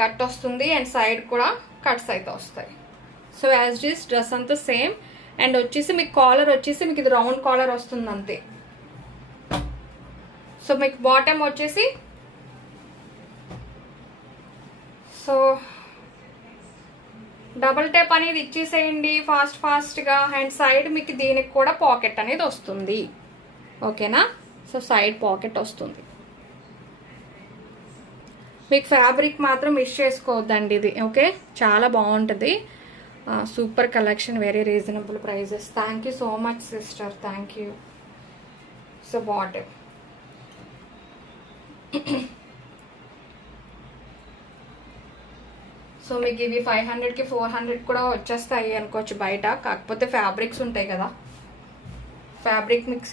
కట్ వస్తుంది అండ్ సైడ్ కూడా కట్స్ అయితే వస్తాయి. So as it is dress అంతా సేమ్ అండ్ వచ్చేసి మీకు కాలర్ వచ్చేసి మీకు ఇది రౌండ్ కాలర్ వస్తుంది అంతే. సో మీకు బాటమ్ వచ్చేసి సో డబుల్ టేప్ అనేది ఇచ్చేసేయండి ఫాస్ట్గా అండ్ సైడ్ మీకు దీనికి కూడా పాకెట్ అనేది వస్తుంది, ఓకేనా. సో సైడ్ పాకెట్ వస్తుంది. మీకు ఫ్యాబ్రిక్ మాత్రం మిస్ చేసుకోవద్దండి ఇది, ఓకే. చాలా బాగుంటుంది, super collection, very reasonable prices. Thank you so much sister, thank you. So bottom so మీకు ఇవి 500కి 400 కూడా వచ్చేస్తాయి అనుకోవచ్చు బయట, కాకపోతే ఫ్యాబ్రిక్స్ ఉంటాయి కదా. ఫ్యాబ్రిక్ మీకు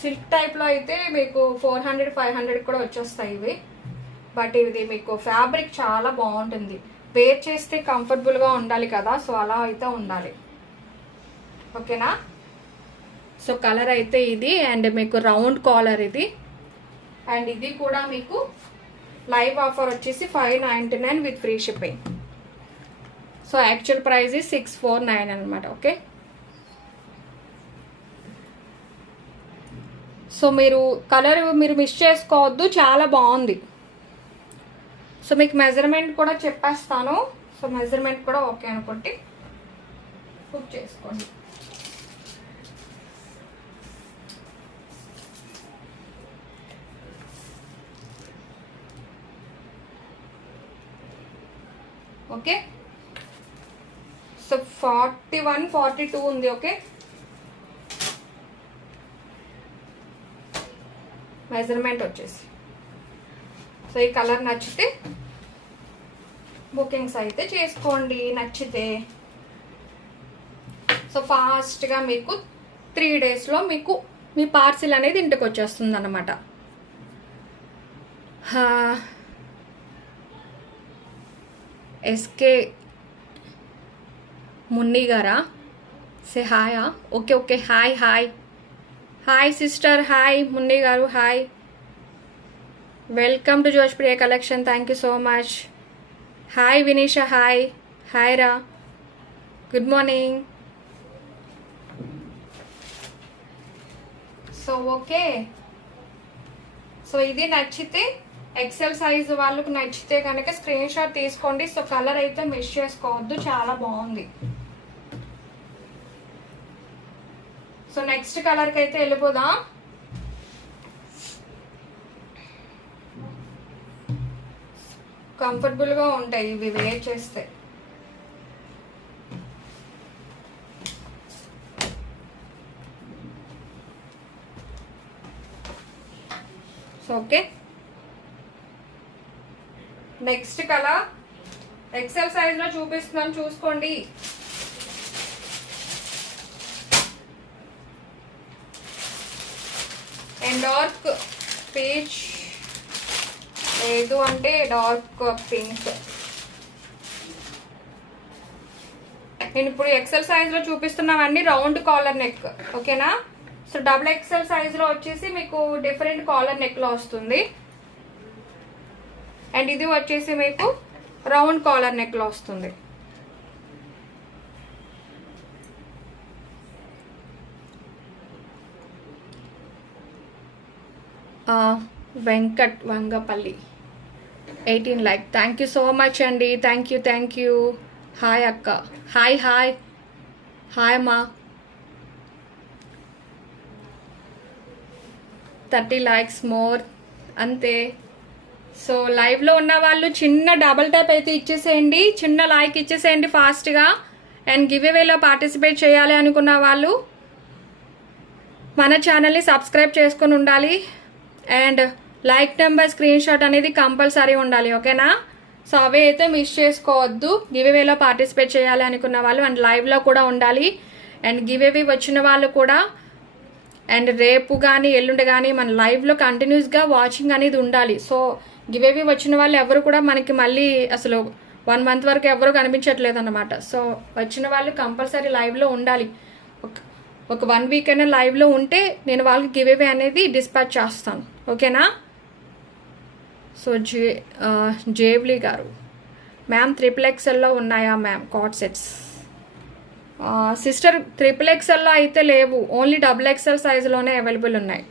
సిల్క్ టైప్లో అయితే మీకు 400, 500 కూడా వచ్చేస్తాయి ఇవి. బట్ ఇది మీకు ఫ్యాబ్రిక్ చాలా బాగుంటుంది, వేర్ చేస్తే కంఫర్టబుల్గా ఉండాలి కదా, సో అలా అయితే ఉండాలి. ఓకేనా. సో కలర్ అయితే ఇది, అండ్ మీకు రౌండ్ కాలర్ ఇది, అండ్ ఇది కూడా మీకు లైవ్ ఆఫర్ వచ్చేసి 599 with free shipping. So actual price 649 అనమాట. ఓకే. సో మీరు కలర్ మీరు మిస్ చేసుకోవద్దు, చాలా బాగుంది. సో మీకు మెజర్మెంట్ కూడా చెప్పేస్తాను. సో మెజర్మెంట్ కూడా ఓకే అనుకుంటే బుక్ చేసుకోండి. ఓకే. సో 41, 42 ఉంది. ఓకే. మెజర్మెంట్ వచ్చేసి. సో ఈ కలర్ నచ్చితే బుకింగ్స్ అయితే చేసుకోండి నచ్చితే. సో ఫాస్ట్గా మీకు 3 డేస్లో మీకు మీ పార్సిల్ అనేది ఇంటికి వచ్చేస్తుంది అన్నమాట. ఎస్కే మున్ని గారా, సే హాయా. Okay okay, hi hi hi sister, hi Munni గారు, hi. Welcome to Josh Priya collection, thank you so much. Hi Vinisha, hi hi రా, good morning. So okay. So ఇది నచ్చితే ఎక్సెల్ సైజు వాళ్ళకు నచ్చితే కనుక స్క్రీన్ షాట్ తీసుకోండి. సో కలర్ అయితే మిస్ చేసుకోవద్దు, చాలా బాగుంది. సో నెక్స్ట్ కలర్కి అయితే వెళ్ళిపోదాం. కంఫర్టబుల్గా ఉంటాయి ఇవి వేర్ చేస్తే. So okay. Next colour XL సైజ్లో చూపిస్తున్నాను, చూసుకోండి. అండ్ డార్క్ పీచ్ లేదు అంటే డార్క్ పింక్. నేను ఇప్పుడు ఎక్సెల్ సైజ్లో చూపిస్తున్నామన్నీ రౌండ్ కాలర్ నెక్. ఓకేనా. సో డబుల్ ఎక్సెల్ సైజ్లో వచ్చేసి మీకు డిఫరెంట్ కాలర్ నెక్లో వస్తుంది, అండ్ ఇది వచ్చేసి మీకు రౌండ్ కాలర్ నెక్లో వస్తుంది. Venkat Vangapalli 18 like, thank you so much అండి, థ్యాంక్ యూ. హాయ్ అక్క, హాయ్ హాయ్ హాయ్ అమ్మా. 30 లైక్స్ మోర్ అంతే. సో లైవ్లో ఉన్న వాళ్ళు చిన్న డబల్ ట్యాప్ అయితే ఇచ్చేసేయండి, చిన్న లైక్ ఇచ్చేసేయండి ఫాస్ట్గా. అండ్ గివ్ అవేలో పార్టిసిపేట్ చేయాలి అనుకున్న వాళ్ళు మన ఛానల్ని సబ్స్క్రైబ్ చేసుకొని ఉండాలి, and like number screen shot అనేది కంపల్సరీ ఉండాలి. ఓకేనా. సో అవి అయితే మిస్ చేసుకోవద్దు. గివ్ అవేలో పార్టిసిపేట్ చేయాలి అనుకున్న వాళ్ళు అండ్ లైవ్లో కూడా ఉండాలి. అండ్ గివ్ అవే వచ్చిన వాళ్ళు కూడా అండ్ రేపు కానీ ఎల్లుండి కానీ మన లైవ్లో కంటిన్యూస్గా వాచింగ్ అనేది ఉండాలి. సో గివ్ అవే వచ్చిన వాళ్ళు ఎవరు కూడా మనకి మళ్ళీ అసలు 1 మంత్ వరకు ఎవరు కనిపించట్లేదు అన్నమాట. సో వచ్చిన వాళ్ళు కంపల్సరీ లైవ్లో ఉండాలి. ఒక 1 వీక్ అయినా లైవ్లో ఉంటే నేను వాళ్ళకి గివ్ అవే అనేది డిస్పాచ్ చేస్తాను. ఓకేనా. సో జేవ్లీ గారు, మ్యామ్ XXXLలో ఉన్నాయా మ్యామ్ కార్డ్ సెట్స్? సిస్టర్ XXXLలో అయితే లేవు, ఓన్లీ XXL సైజులోనే అవైలబుల్ ఉన్నాయి.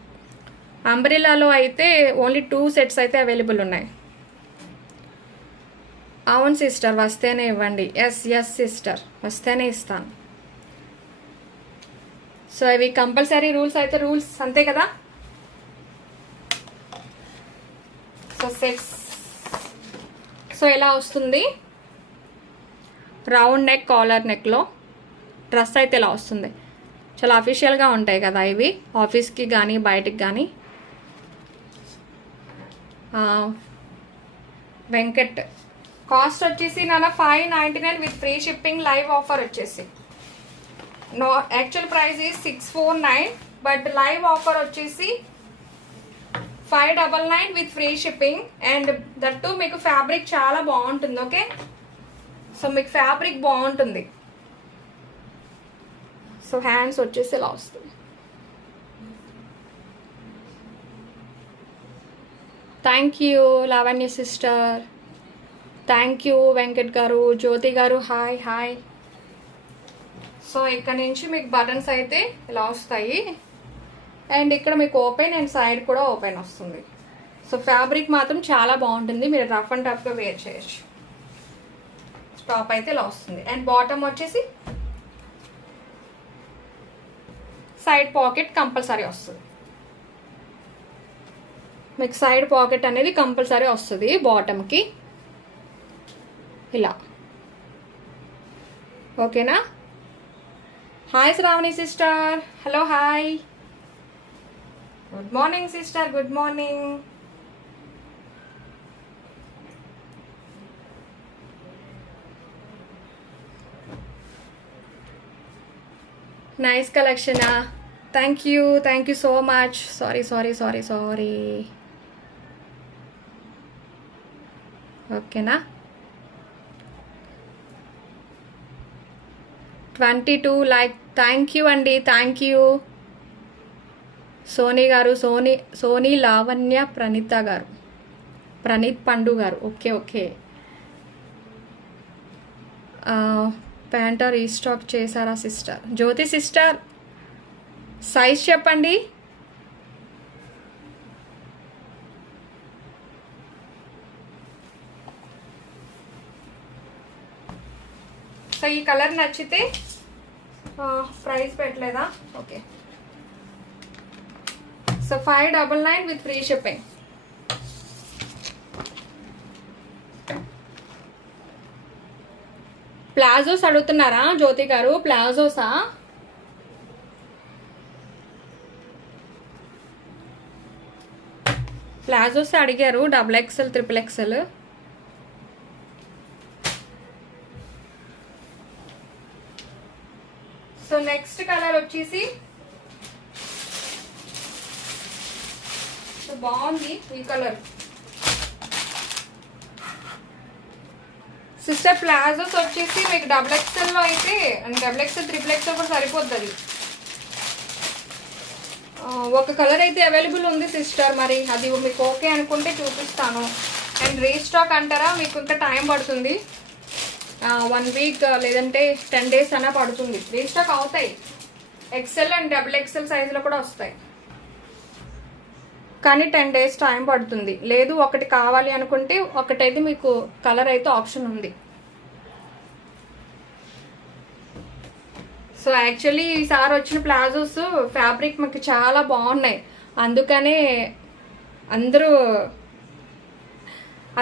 అంబ్రిల్లాలో అయితే ఓన్లీ 2 సెట్స్ అయితే అవైలబుల్ ఉన్నాయి. అవును సిస్టర్, వస్తేనే ఇవ్వండి. ఎస్ సిస్టర్, వస్తేనే ఇస్తాను. సో ఇవి కంపల్సరీ రూల్స్ అయితే రూల్స్ అంతే కదా. సో సెట్స్ సో ఎలా వస్తుంది, రౌండ్ నెక్ కాలర్ నెక్లో డ్రెస్ అయితే ఇలా వస్తుంది. చాలా అఫీషియల్గా ఉంటాయి కదా ఇవి, ఆఫీస్కి కానీ బయటికి కానీ. వెంకట్ కాస్ట్ వచ్చేసి నాన్న 599 with free shipping. Live offer వచ్చేసి actual price 649, but live offer వచ్చేసి 599 with free shipping. And that మీకు ఫ్యాబ్రిక్ చాలా బాగుంటుంది. ఓకే, సో మీకు ఫ్యాబ్రిక్ బాగుంటుంది. సో హ్యాండ్స్ వచ్చేసి ఇలా వస్తుంది. Thank you Lavanya sister, thank you Venkat గారు, జ్యోతి గారు హాయ్ హాయ్. సో ఇక్కడ నుంచి మీకు బటన్స్ అయితే ఇలా వస్తాయి. అండ్ ఇక్కడ మీకు ఓపెన్ అండ్ సైడ్ కూడా ఓపెన్ వస్తుంది. సో ఫ్యాబ్రిక్ మాత్రం చాలా బాగుంటుంది. మీరు రఫ్ అండ్ టఫ్గా వేర్ చేయొచ్చు. టాప్ అయితే ఇలా వస్తుంది. అండ్ బాటమ్ వచ్చేసి సైడ్ పాకెట్ కంపల్సరీ వస్తుంది. మీకు సైడ్ పాకెట్ అనేది కంపల్సరీ వస్తుంది బాటమ్కి ఇలా. ఓకేనా? Hi Shravani sister, hello hi, good morning sister, good morning. Nice కలెక్షనా, thank you so much. Sorry. ఓకేనా? 22 లైక్, థ్యాంక్ యూ అండి, థ్యాంక్ యూ. సోనీ గారు, సోనీ లావణ్య ప్రణీత్ పండు గారు. ఓకే. ప్యాంట రీస్టాక్ చేశారా సిస్టర్? జ్యోతి సిస్టర్ సైజ్ చెప్పండి. సో ఈ కలర్ నచ్చితే ప్రైస్ పెట్టలేదా? Okay. So 599 with free shipping. Palazzos అడుగుతున్నారా జ్యోతి గారు? ప్లాజోసా? ప్లాజోస్ అడిగారు, XXL, XXL. So next colour వచ్చేసి బాగుంది ఈ కలర్. సిస్టర్ ప్లాజోస్ వచ్చేసి మీకు XXL లో అయితే, XXL, XXL కూడా సరిపోద్ది. ఒక కలర్ అయితే అవైలబుల్ ఉంది సిస్టర్, మరి అది మీకు ఓకే అనుకుంటే చూపిస్తాను. అండ్ రీస్టాక్ అంటారా? మీకు ఇంకా టైం పడుతుంది, 1 వీక్ లేదంటే 10 days అన్నా పడుతుంది. రీస్టాక్ అవుతాయి. XL అండ్ XXL సైజులో కూడా వస్తాయి, కానీ 10 days టైం పడుతుంది. లేదు ఒకటి కావాలి అనుకుంటే ఒకటైతే మీకు కలర్ అయితే ఆప్షన్ ఉంది. సో యాక్చువల్లీ ఈసారి వచ్చిన ప్లాజోస్ ఫ్యాబ్రిక్ మాకు చాలా బాగున్నాయి. అందుకనే అందరూ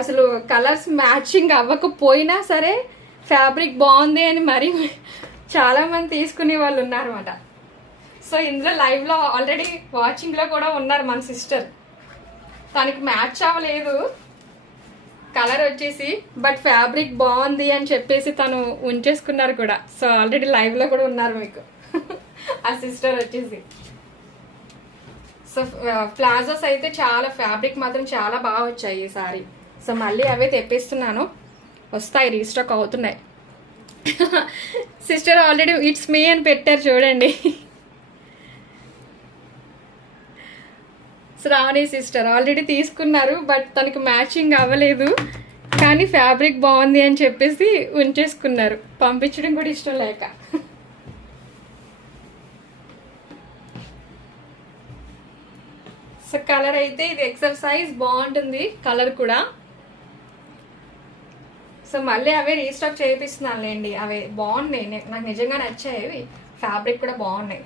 అసలు కలర్స్ మ్యాచింగ్ అవ్వకపోయినా సరే ఫ్యాబ్రిక్ బాగుంది అని మరి చాలామంది తీసుకునే వాళ్ళు ఉన్నారన్నమాట. సో ఇందులో లైవ్లో ఆల్రెడీ వాచింగ్లో కూడా ఉన్నారు మన సిస్టర్. తనకి మ్యాచ్ అవ్వలేదు కలర్ వచ్చేసి, బట్ ఫ్యాబ్రిక్ బాగుంది అని చెప్పేసి తను ఉంచేసుకున్నారు కూడా. సో ఆల్రెడీ లైవ్లో కూడా ఉన్నారు మీకు ఆ సిస్టర్ వచ్చేసి. సో ప్లాజోస్ అయితే చాలా ఫ్యాబ్రిక్ మాత్రం చాలా బాగా వచ్చాయి ఈసారి. సో మళ్ళీ అవే తెప్పిస్తున్నాను, వస్తాయి, రీస్టాక్ అవుతున్నాయి. సిస్టర్ ఆల్రెడీ ఇట్స్ మీ అని పెట్టారు చూడండి. శ్రావణి సిస్టర్ ఆల్రెడీ తీసుకున్నారు, బట్ తనకి మ్యాచింగ్ అవ్వలేదు, కానీ ఫ్యాబ్రిక్ బాగుంది అని చెప్పేసి ఉంచేసుకున్నారు, పంపించడం కూడా ఇష్టం లేక. సో కలర్ అయితే ఇది XL సైజ్ బాగుంటుంది కలర్ కూడా. సో మళ్ళీ అవే రీస్టాక్ చేయిస్తున్నానులేండి, అవి బాగున్నాయి, నాకు నిజంగా నచ్చాయి. అవి ఫ్యాబ్రిక్ కూడా బాగున్నాయి.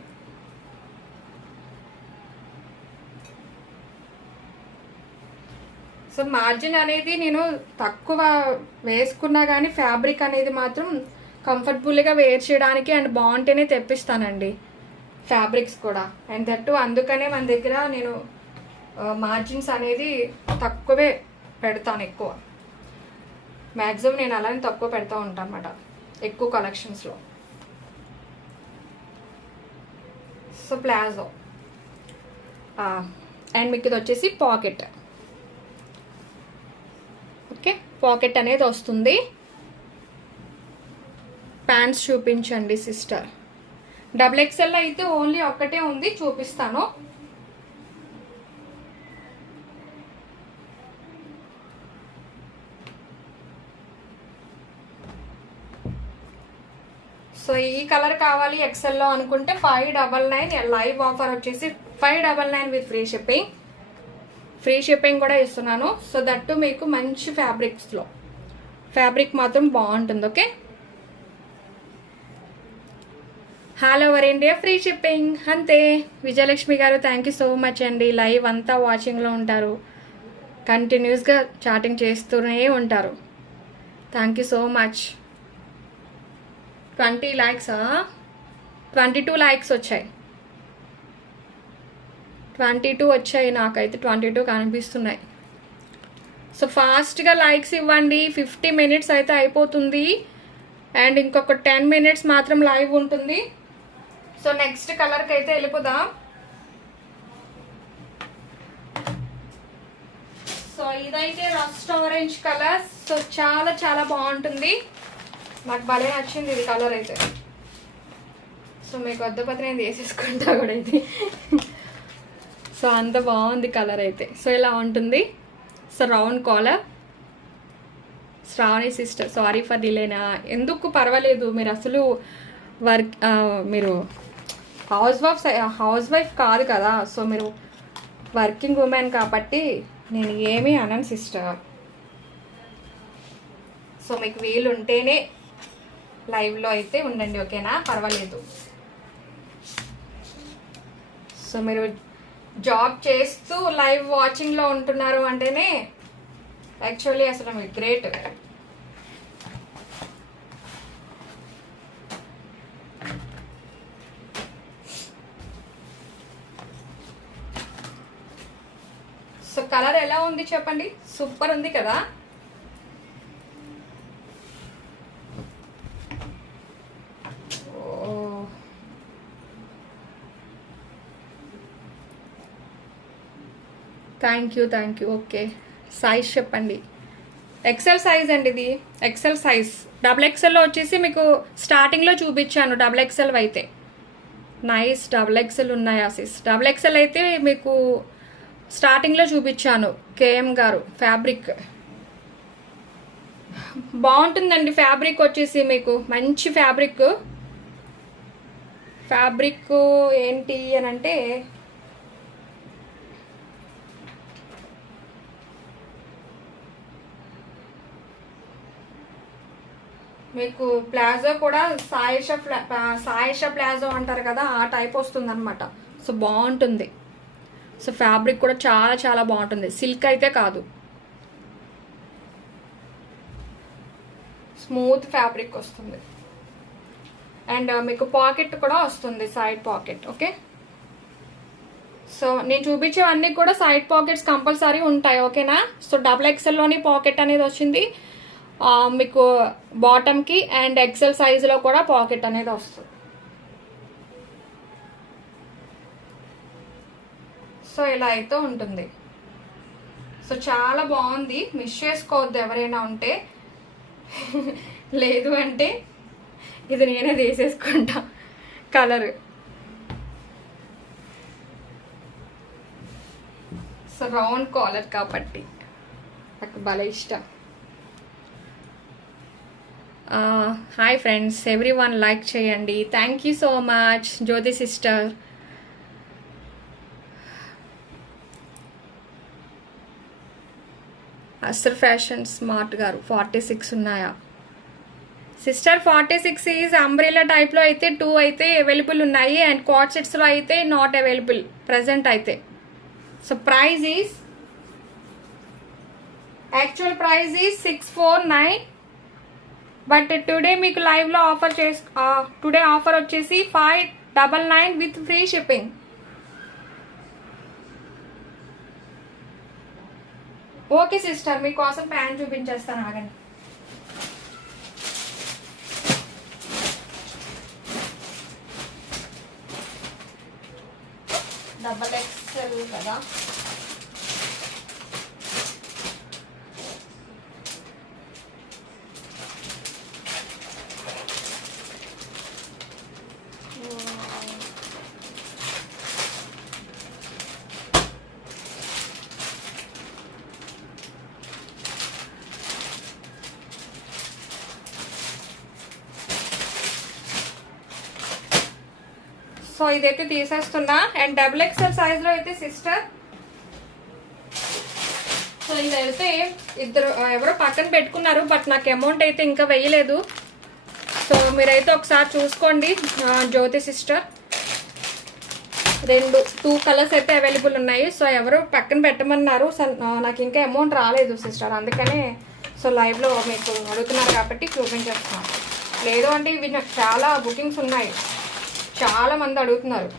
సో మార్జిన్ అనేది నేను తక్కువ వేసుకున్నా కానీ ఫ్యాబ్రిక్ అనేది మాత్రం కంఫర్టబుల్గా వేర్ చేయడానికి అండ్ బాగుంటేనే తెప్పిస్తానండి ఫ్యాబ్రిక్స్ కూడా. అండ్ దట్టు అందుకనే మన దగ్గర నేను మార్జిన్స్ అనేది తక్కువే పెడతాను, ఎక్కువ మ్యాక్సిమం నేను అలానే తక్కువ పెడతా ఉంటాను అన్నమాట ఎక్కువ కలెక్షన్స్లో. సో ప్లాజో అండ్ మీకు ఇది వచ్చేసి పాకెట్. ఓకే, పాకెట్ అనేది వస్తుంది. ప్యాంట్స్ చూపించండి సిస్టర్. XXL అయితే ఓన్లీ ఒక్కటే ఉంది, చూపిస్తాను. సో ఈ కలర్ కావాలి ఎక్సెల్లో అనుకుంటే 599. లైవ్ ఆఫర్ వచ్చేసి 599 with free shipping. Free shipping కూడా ఇస్తున్నాను. సో దట్టు మీకు మంచి ఫ్యాబ్రిక్స్లో, ఫ్యాబ్రిక్ మాత్రం బాగుంటుంది. Okay, hall over India free shipping అంతే. విజయలక్ష్మి గారు థ్యాంక్ యూ సో మచ్ అండి. లైవ్ అంతా వాచింగ్లో ఉంటారు, కంటిన్యూస్గా చాటింగ్ చేస్తూనే ఉంటారు. Thank you so much. 20 likes, 22 likes వచ్చాయి. 22 వచ్చాయి, నాకైతే 22 కనిపిస్తున్నాయి. సో ఫాస్ట్గా లైక్స్ ఇవ్వండి. 50 minutes అయితే అయిపోతుంది అండ్ ఇంకొక 10 minutes మాత్రం లైవ్ ఉంటుంది. సో నెక్స్ట్ కలర్కి అయితే వెళ్ళిపోదాం. సో ఇదైతే రస్ట్ ఆరెంజ్ కలర్. సో చాలా చాలా బాగుంటుంది, నాకు భలే నచ్చింది ఇది కలర్ అయితే. సో మీకు వద్దపోతే నేను వేసేసుకుంటా కూడా ఇది. సో అంత బాగుంది కలర్ అయితే. సో ఇలా ఉంటుంది. So round collar. Shravani sister sorry for డిలేనా. ఎందుకు పర్వాలేదు, మీరు అసలు మీరు హౌస్ వైఫ్ కాదు కదా. సో మీరు వర్కింగ్ ఉమెన్ కాబట్టి నేను ఏమీ అనను సిస్టర్. సో మీకు వీలు ఉంటేనే లైవ్లో అయితే ఉండండి, ఓకేనా, పర్వాలేదు. సో మీరు జాబ్ చేస్తూ లైవ్ వాచింగ్లో ఉంటున్నారు అంటేనే యాక్చువల్లీ అసలు మీకు గ్రేట్. సో కలర్ ఎలా ఉంది చెప్పండి, సూపర్ ఉంది కదా. Thank you. ఓకే, సైజ్ చెప్పండి. ఎక్సెల్ సైజ్ అండి ఇది, ఎక్సెల్ సైజ్. XXLలో వచ్చేసి మీకు స్టార్టింగ్లో చూపించాను XXL అయితే. నైస్ XXL ఉన్నాయా సిస్? XXL అయితే మీకు స్టార్టింగ్లో చూపించాను. కేఎం గారు ఫ్యాబ్రిక్ బాగుంటుందండి. ఫ్యాబ్రిక్ వచ్చేసి మీకు మంచి ఫ్యాబ్రిక్ ఏంటి అని అంటే మీకు ప్లాజో కూడా సాయిషా ప్లాజో అంటారు కదా, ఆ టైప్ వస్తుంది అనమాట. సో బాగుంటుంది. సో ఫ్యాబ్రిక్ కూడా చాలా చాలా బాగుంటుంది, సిల్క్ అయితే కాదు, స్మూత్ ఫ్యాబ్రిక్ వస్తుంది. అండ్ మీకు పాకెట్ కూడా వస్తుంది, సైడ్ పాకెట్. ఓకే, సో నేను చూపించేవన్నీ కూడా సైడ్ పాకెట్స్ కంపల్సరీ ఉంటాయి, ఓకేనా. సో XXLలోని పాకెట్ అనేది వచ్చింది మీకు బాటమ్కి, అండ్ ఎక్సెల్ సైజులో కూడా పాకెట్ అనేది వస్తుంది. సో ఇలా అయితే ఉంటుంది. సో చాలా బాగుంది, మిస్ చేసుకోవద్దు ఎవరైనా ఉంటే. లేదు అంటే ఇది నేనే తీసేసుకుంటా కలర్. సో రౌండ్ కాలర్ కాబట్టి నాకు భలే ఇష్టం. హాయ్ ఫ్రెండ్స్, ఎవ్రీ వన్ లైక్ చేయండి. Thank you so much Jyoti sister. Aster fashion smart గారు 46 ఉన్నాయా సిస్టర్? 46 ఈజ్ అంబ్రెల్లా టైప్లో అయితే 2 అయితే అవైలబుల్ ఉన్నాయి, అండ్ క్వాడ్ సెట్స్లో అయితే నాట్ అవైలబుల్ ప్రజెంట్ అయితే. So price is actual price is 649, but today మీకు లైవ్లో ఆఫర్ టుడే ఆఫర్ వచ్చేసి 599 with free shipping. Okay sister, మీకోసం ప్యాంట్ చూపించేస్తాను, ఆగండి. XXL కదా. సో ఇదైతే తీసేస్తున్నా. అండ్ డబుల్ ఎక్స్ఎల్ సైజ్లో అయితే సిస్టర్, సో ఇదైతే ఇద్దరు ఎవరో పక్కన పెట్టుకున్నారు, బట్ నాకు అమౌంట్ అయితే ఇంకా వేయలేదు. సో మీరైతే ఒకసారి చూసుకోండి. జ్యోతి సిస్టర్ 2 కలర్స్ అయితే అవైలబుల్ ఉన్నాయి. సో ఎవరు పక్కన పెట్టమన్నారు. సో నాకు ఇంకా అమౌంట్ రాలేదు సిస్టర్, అందుకనే సో లైవ్లో మీకు అడుగుతున్నారు కాబట్టి చూపించేస్తున్నాను. లేదు అంటే ఇవి నాకు చాలా బుకింగ్స్ ఉన్నాయి, చాలా మంది అడుగుతున్నారు.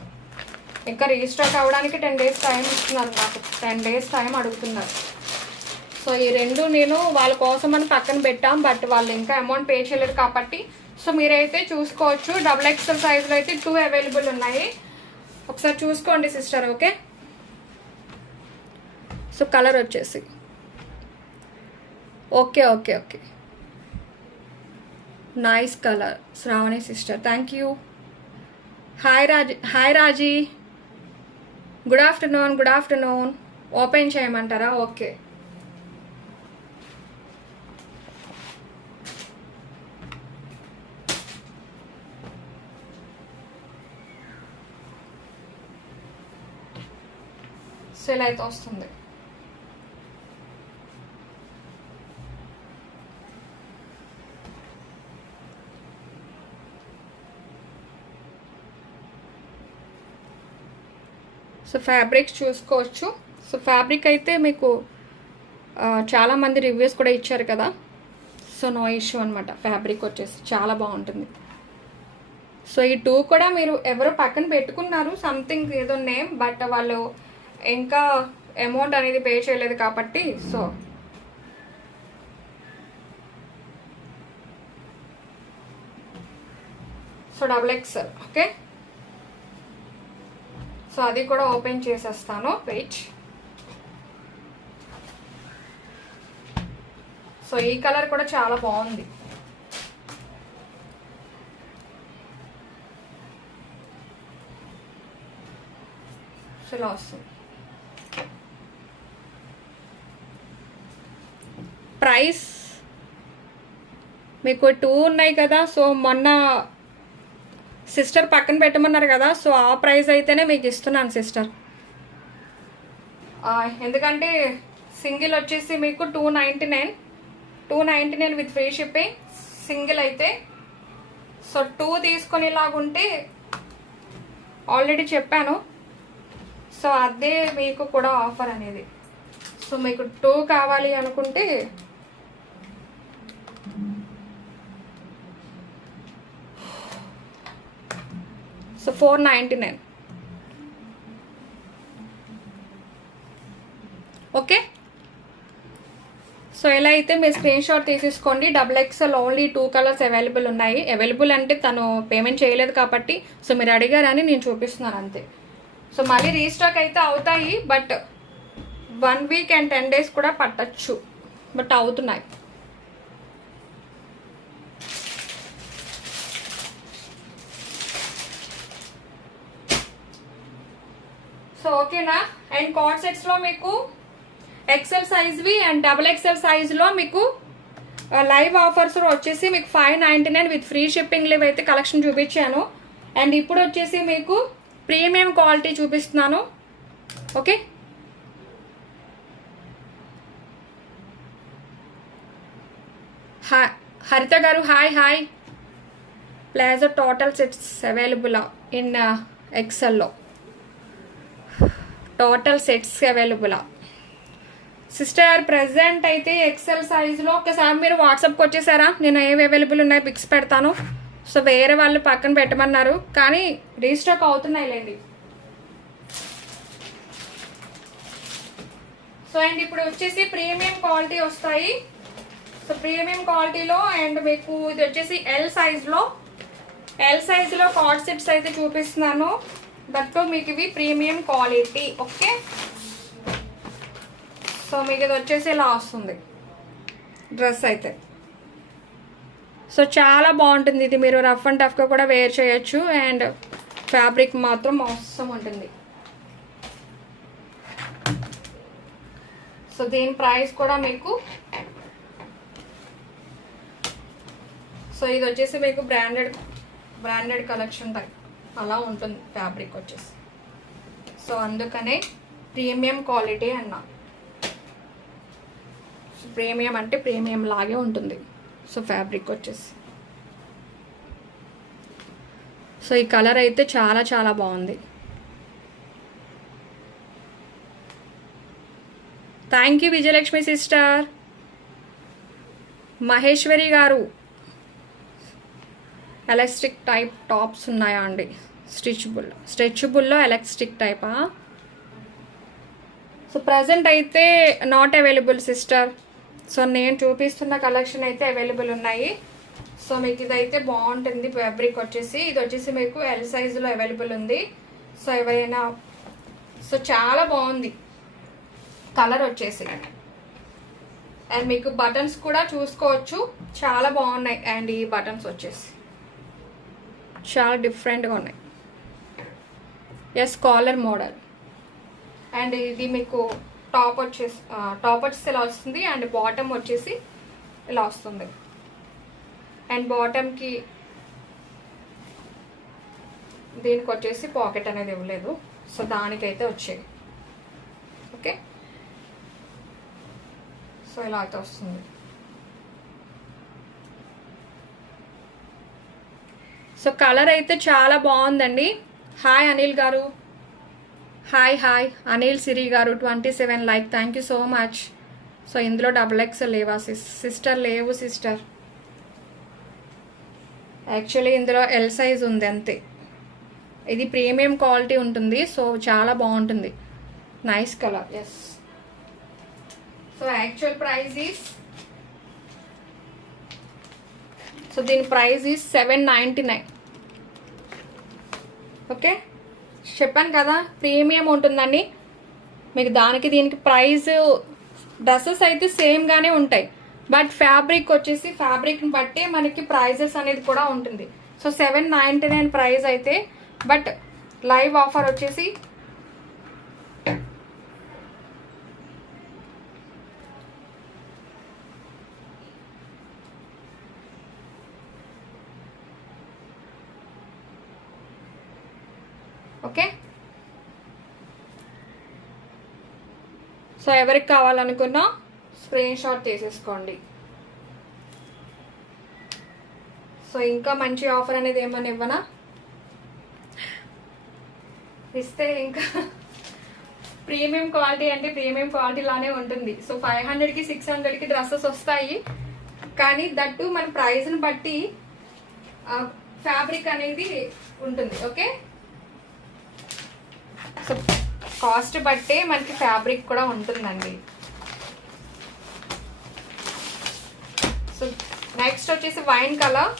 ఇంకా రీస్టాక్ అవ్వడానికి 10 days టైం ఇస్తున్నారు, నాకు 10 days టైం అడుగుతున్నారు. సో ఈ 2 నేను వాళ్ళ కోసం అని పక్కన పెట్టాం, బట్ వాళ్ళు ఇంకా అమౌంట్ పే చేయలేరు కాబట్టి సో మీరైతే చూసుకోవచ్చు. డబుల్ ఎక్స్ఎల్ సైజులో అయితే 2 అవైలబుల్ ఉన్నాయి, ఒకసారి చూసుకోండి సిస్టర్. ఓకే, సో కలర్ వచ్చేసి okay okay okay nice colour Shravani sister, thank you. Hi Raji, good afternoon. Open చేయమంటారా? ఓకే. సెల్ అయితే వస్తుంది. సో ఫ్యాబ్రిక్స్ చూసుకోవచ్చు. సో ఫ్యాబ్రిక్ అయితే మీకు చాలామంది రివ్యూస్ కూడా ఇచ్చారు కదా, సో నో ఇష్యూ అనమాట. ఫ్యాబ్రిక్ వచ్చేసి చాలా బాగుంటుంది. సో ఈ 2 కూడా మీరు ఎవరు పక్కన పెట్టుకున్నారు సంథింగ్ ఏదో నేమ్, బట్ వాళ్ళు ఇంకా అమౌంట్ అనేది పే చేయలేదు కాబట్టి so double XL. Okay, so అది కూడా ఓపెన్ చేసేస్తాను. వెయిట్. సో ఈ కలర్ కూడా చాలా బాగుంది. సో ఇలా వస్తుంది. ప్రైస్ మీకు 2 ఉన్నాయి కదా, సో మొన్న సిస్టర్ పక్కన పెట్టమన్నారు కదా, సో ఆ ప్రైస్ అయితేనే మీకు ఇస్తున్నాను సిస్టర్. ఎందుకంటే సింగిల్ వచ్చేసి మీకు 299 విత్ ఫ్రీ షిప్పింగ్ సింగిల్ అయితే. సో 2 తీసుకునేలాగుంటే ఆల్రెడీ చెప్పాను, సో అదే మీకు కూడా ఆఫర్ అనేది. సో మీకు 2 కావాలి అనుకుంటే సో 499. ఓకే, సో ఇలా అయితే మీరు స్క్రీన్ షాట్ తీసేసుకోండి. Double XL only 2 colours available ఉన్నాయి. అవైలబుల్ అంటే తను పేమెంట్ చేయలేదు కాబట్టి సో మీరు అడిగారని నేను చూపిస్తున్నాను అంతే. సో మళ్ళీ రీస్టాక్ అయితే అవుతాయి, బట్ 1 week and 10 days కూడా పట్టచ్చు, బట్ అవుతున్నాయి. సో ఓకేనా. అండ్ కార్డ్ సెట్స్లో మీకు ఎక్సెల్ సైజ్వి అండ్ డబుల్ ఎక్సెల్ సైజ్లో మీకు లైవ్ ఆఫర్స్ వచ్చేసి మీకు 599 విత్ ఫ్రీ షిప్పింగ్ లివ్ అయితే కలెక్షన్ చూపించాను. అండ్ ఇప్పుడు వచ్చేసి మీకు ప్రీమియం క్వాలిటీ చూపిస్తున్నాను. ఓకే, హరిత గారు hi. Palazzo total sets available in ఎక్సెల్లో. Total sets available sister. Present అయితే ఎక్సెల్ సైజులో ఒకసారి మీరు వాట్సాప్కి వచ్చేసారా, నేను ఏవి అవైలబుల్ ఉన్నాయో పిక్స్ పెడతాను. సో వేరే వాళ్ళు పక్కన పెట్టమన్నారు కానీ రీస్టాక్ అవుతున్నాయిలేండి. సో అండ్ ఇప్పుడు వచ్చేసి ప్రీమియం క్వాలిటీ వస్తాయి. సో ప్రీమియం క్వాలిటీలో అండ్ మీకు ఇది వచ్చేసి ఎల్ సైజ్లో కార్డ్ సెట్స్ అయితే చూపిస్తున్నాను. దట్టు మీకు ఇవి ప్రీమియం క్వాలిటీ. ఓకే, సో మీకు ఇది వచ్చేసి ఇలా వస్తుంది డ్రెస్ అయితే. సో చాలా బాగుంటుంది ఇది, మీరు రఫ్ అండ్ టఫ్గా కూడా వేర్ చేయొచ్చు. అండ్ ఫ్యాబ్రిక్ మాత్రం అవసరం ఉంటుంది. సో దీని ప్రైస్ కూడా మీకు సో ఇది వచ్చేసి మీకు బ్రాండెడ్ కలెక్షన్ టైప్. అలా ఉంటుంది ఫ్యాబ్రిక్ వచ్చేసి. సో అందుకనే ప్రీమియం క్వాలిటీ అన్నా. ప్రీమియం అంటే ప్రీమియం లాగే ఉంటుంది. సో ఫ్యాబ్రిక్ వచ్చేసి, సో ఈ కలర్ అయితే చాలా చాలా బాగుంది. Thank you Vijayalakshmi sister. Maheshwari గారు, ఎలాస్టిక్ టైప్ టాప్స్ ఉన్నాయా అండి? స్ట్రెచబుల్లో ఎలాస్టిక్ టైపా? సో ప్రజెంట్ అయితే నాట్ అవైలబుల్ సిస్టర్. సో నేను చూపిస్తున్న కలెక్షన్ అయితే అవైలబుల్ ఉన్నాయి. సో మీకు ఇదైతే బాగుంటుంది. ఫ్యాబ్రిక్ వచ్చేసి ఇది వచ్చేసి మీకు ఎల్ సైజులో అవైలబుల్ ఉంది. సో ఎవరైనా, సో చాలా బాగుంది కలర్ వచ్చేసి. అండ్ మీకు బటన్స్ కూడా చూసుకోవచ్చు, చాలా బాగున్నాయి. అండ్ ఈ బటన్స్ వచ్చేసి చాలా డిఫరెంట్గా ఉన్నాయి. Yes, caller model. అండ్ ఇది మీకు టాప్ వచ్చేసి ఇలా వస్తుంది. అండ్ బాటమ్ వచ్చేసి ఇలా వస్తుంది. అండ్ బాటమ్కి దీనికి వచ్చేసి పాకెట్ అనేది ఇవ్వలేదు. సో దానికైతే వచ్చేది. ఓకే, సో ఇలా అయితే వస్తుంది. సో కలర్ అయితే చాలా బాగుందండి. హాయ్ అనిల్ గారు, హాయ్ హాయ్ అనిల్ సిరి గారు 27 like, thank you so much. So ఇందులో XXL లేవా సిస్టర్? లేవు సిస్టర్, యాక్చువల్లీ ఇందులో ఎల్ సైజ్ ఉంది అంతే. ఇది ప్రీమియం క్వాలిటీ ఉంటుంది. సో చాలా బాగుంటుంది, nice colour. Yes, so actual price is, so దీని ప్రైస్ ఈస్ 799. ఓకే, చెప్పాను కదా ప్రీమియం ఉంటుందని మీకు. దానికి దీనికి ప్రైస్, డ్రెస్సెస్ అయితే సేమ్గానే ఉంటాయి, బట్ ఫ్యాబ్రిక్ వచ్చేసి ఫ్యాబ్రిక్ని బట్టి మనకి ప్రైజెస్ అనేది కూడా ఉంటుంది. సో 799 ప్రైస్ అయితే, బట్ లైవ్ ఆఫర్ వచ్చేసి ఓకే. సో ఎవరికి కావాలనుకున్నా స్క్రీన్ షాట్ తీసేసుకోండి. సో ఇంకా మంచి ఆఫర్ అనేది ఏమన్నా ఇవ్వనా? ఇస్తే ఇంకా ప్రీమియం క్వాలిటీ అంటే ప్రీమియం క్వాలిటీ లానే ఉంటుంది. సో 500కి 600కి డ్రెస్సెస్ వస్తాయి, కానీ దట్టు మన ప్రైస్ని బట్టి ఫ్యాబ్రిక్ అనేది ఉంటుంది. ఓకే, సో కాస్ట్ బట్టే మనకి ఫ్యాబ్రిక్ కూడా ఉంటుందండి. సో నెక్స్ట్ వచ్చేసి wine colour.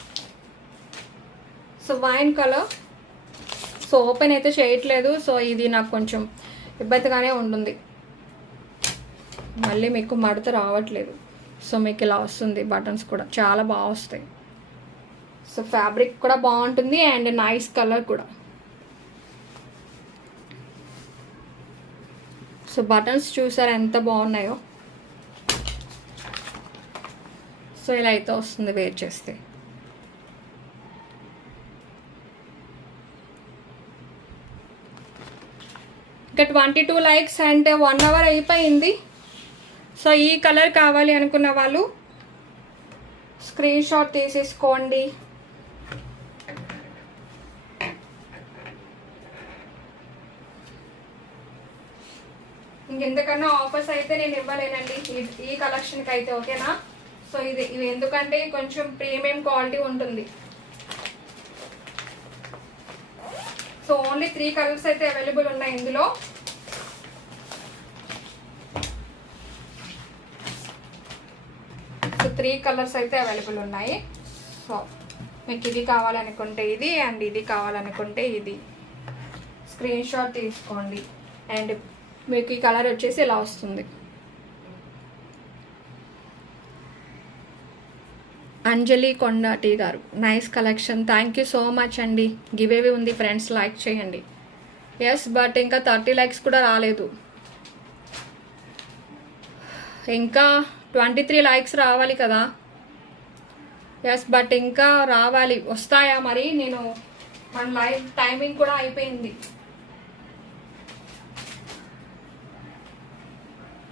So wine colour, so open అయితే చేయట్లేదు. సో ఇది నాకు కొంచెం ఇబ్బందిగానే ఉంటుంది, మళ్ళీ మీకు మడత రావట్లేదు. సో మీకు ఇలా వస్తుంది, బటన్స్ కూడా చాలా బాగా వస్తాయి. సో ఫ్యాబ్రిక్ కూడా బాగుంటుంది అండ్ నైస్ కలర్ కూడా. సో బటన్స్ చూసారా ఎంత బాగున్నాయో. సో ఇలా అయితే వస్తుంది వేర్ చేస్తే. ఇంకా 22 లైక్స్ అంటే 1 అవర్ అయిపోయింది. సో ఈ కలర్ కావాలి అనుకున్న వాళ్ళు స్క్రీన్ షాట్ తీసేసుకోండి. ఇంకెందుకన్నా ఆఫర్స్ అయితే నేను ఇవ్వలేనండి ఈ కలెక్షన్కి అయితే. ఓకేనా, సో ఇవి ఎందుకంటే కొంచెం ప్రీమియం క్వాలిటీ ఉంటుంది. సో ఓన్లీ 3 కలర్స్ అయితే అవైలబుల్ ఉన్నాయి ఇందులో. సో 3 కలర్స్ అయితే అవైలబుల్ ఉన్నాయి. సో మీకు ఇది కావాలనుకుంటే ఇది, అండ్ ఇది కావాలనుకుంటే ఇది, స్క్రీన్ షాట్ తీసుకోండి. అండ్ మీకు ఈ కలర్ వచ్చేసి ఇలా వస్తుంది. అంజలి కొండాటి గారు, nice collection, thank you so much అండి. గివేవి ఉంది ఫ్రెండ్స్, లైక్ చేయండి. ఎస్, బట్ ఇంకా 30 లైక్స్ కూడా రాలేదు. ఇంకా 23 లైక్స్ రావాలి కదా. ఎస్, బట్ ఇంకా రావాలి. వస్తాయా మరి? నేను మన లైవ్ టైమింగ్ కూడా అయిపోయింది.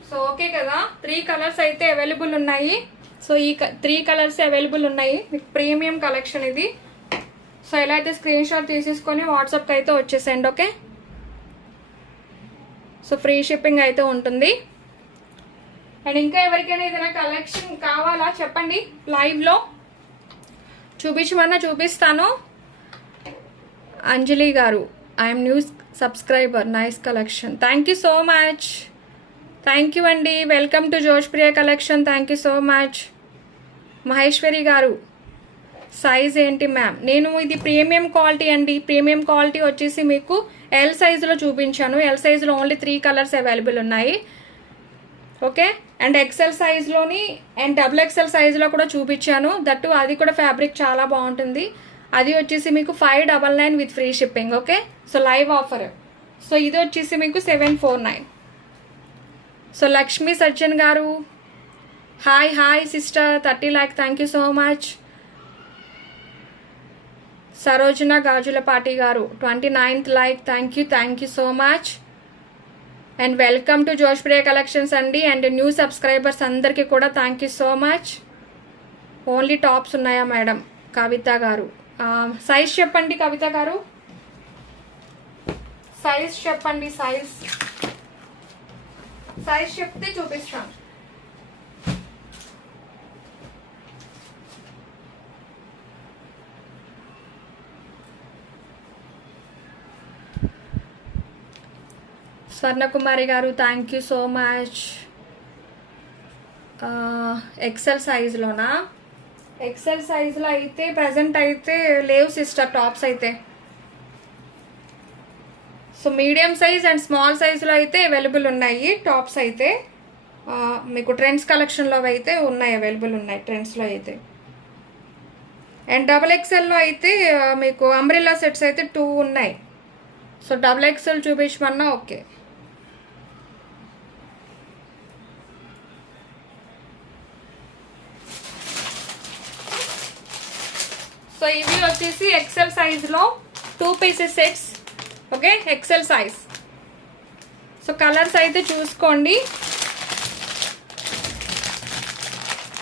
సో ఓకే కదా, 3 కలర్స్ అయితే అవైలబుల్ ఉన్నాయి. సో ఈ 3 కలర్స్ అవైలబుల్ ఉన్నాయి. మీకు ప్రీమియం కలెక్షన్ ఇది. సో ఎలా అయితే స్క్రీన్ షాట్ తీసేసుకొని వాట్సాప్కి అయితే వచ్చేసేయండి. ఓకే, సో ఫ్రీ షిప్పింగ్ అయితే ఉంటుంది. అండ్ ఇంకా ఎవరికైనా ఏదైనా కలెక్షన్ కావాలా చెప్పండి, లైవ్లో చూపించమన్నా చూపిస్తాను. అంజలి గారు, I'm new subscriber, nice collection, thank you so much. Thank you అండి, welcome to Joshpriya collection, thank you so much. Maheshwari గారు, సైజ్ ఏంటి మ్యామ్? నేను ఇది ప్రీమియం క్వాలిటీ అండి. ప్రీమియం క్వాలిటీ వచ్చేసి మీకు ఎల్ సైజులో చూపించాను. ఎల్ సైజులో ఓన్లీ 3 కలర్స్ అవైలబుల్ ఉన్నాయి. ఓకే, అండ్ ఎక్సెల్ సైజ్లోని అండ్ XXL సైజులో కూడా చూపించాను. దట్టు అది కూడా ఫ్యాబ్రిక్ చాలా బాగుంటుంది. అది వచ్చేసి మీకు 599 with free shipping. Okay, so live offer. So ఇది వచ్చేసి మీకు 749. సో లక్ష్మీ సజ్జన్ గారు, hi sister, 30 lakh, thank you so much. Sarojana Gajulapati గారు, 29th like, thank you so much. And welcome to Joshpriya collections అండి. అండ్ న్యూ సబ్స్క్రైబర్స్ అందరికీ కూడా thank you so much. Only tops ఉన్నాయా madam? Kavitha గారు, సైజ్ చెప్పండి కవిత గారు, సైజ్ చెప్పండి. సైజ్ చెప్తే చూపిస్తాను. స్వర్ణకుమారి గారు, thank you so much. XL సైజ్లోనా? ఎక్సెల్ సైజ్లో అయితే ప్రజెంట్ అయితే లేవు సిస్టర్ టాప్స్ అయితే. So medium size and small సైజులో అయితే అవైలబుల్ ఉన్నాయి టాప్స్ అయితే. మీకు ట్రెండ్స్ కలెక్షన్లో అయితే ఉన్నాయి, అవైలబుల్ ఉన్నాయి ట్రెండ్స్లో అయితే. అండ్ XXLలో అయితే మీకు అంబ్రెల్లా సెట్స్ అయితే 2 ఉన్నాయి. సో XXL చూపించమన్నా ఓకే. సో ఇవి వచ్చేసి ఎక్సెల్ సైజ్లో 2 pieces sets. Okay, XL size. So colours అయితే చూసుకోండి.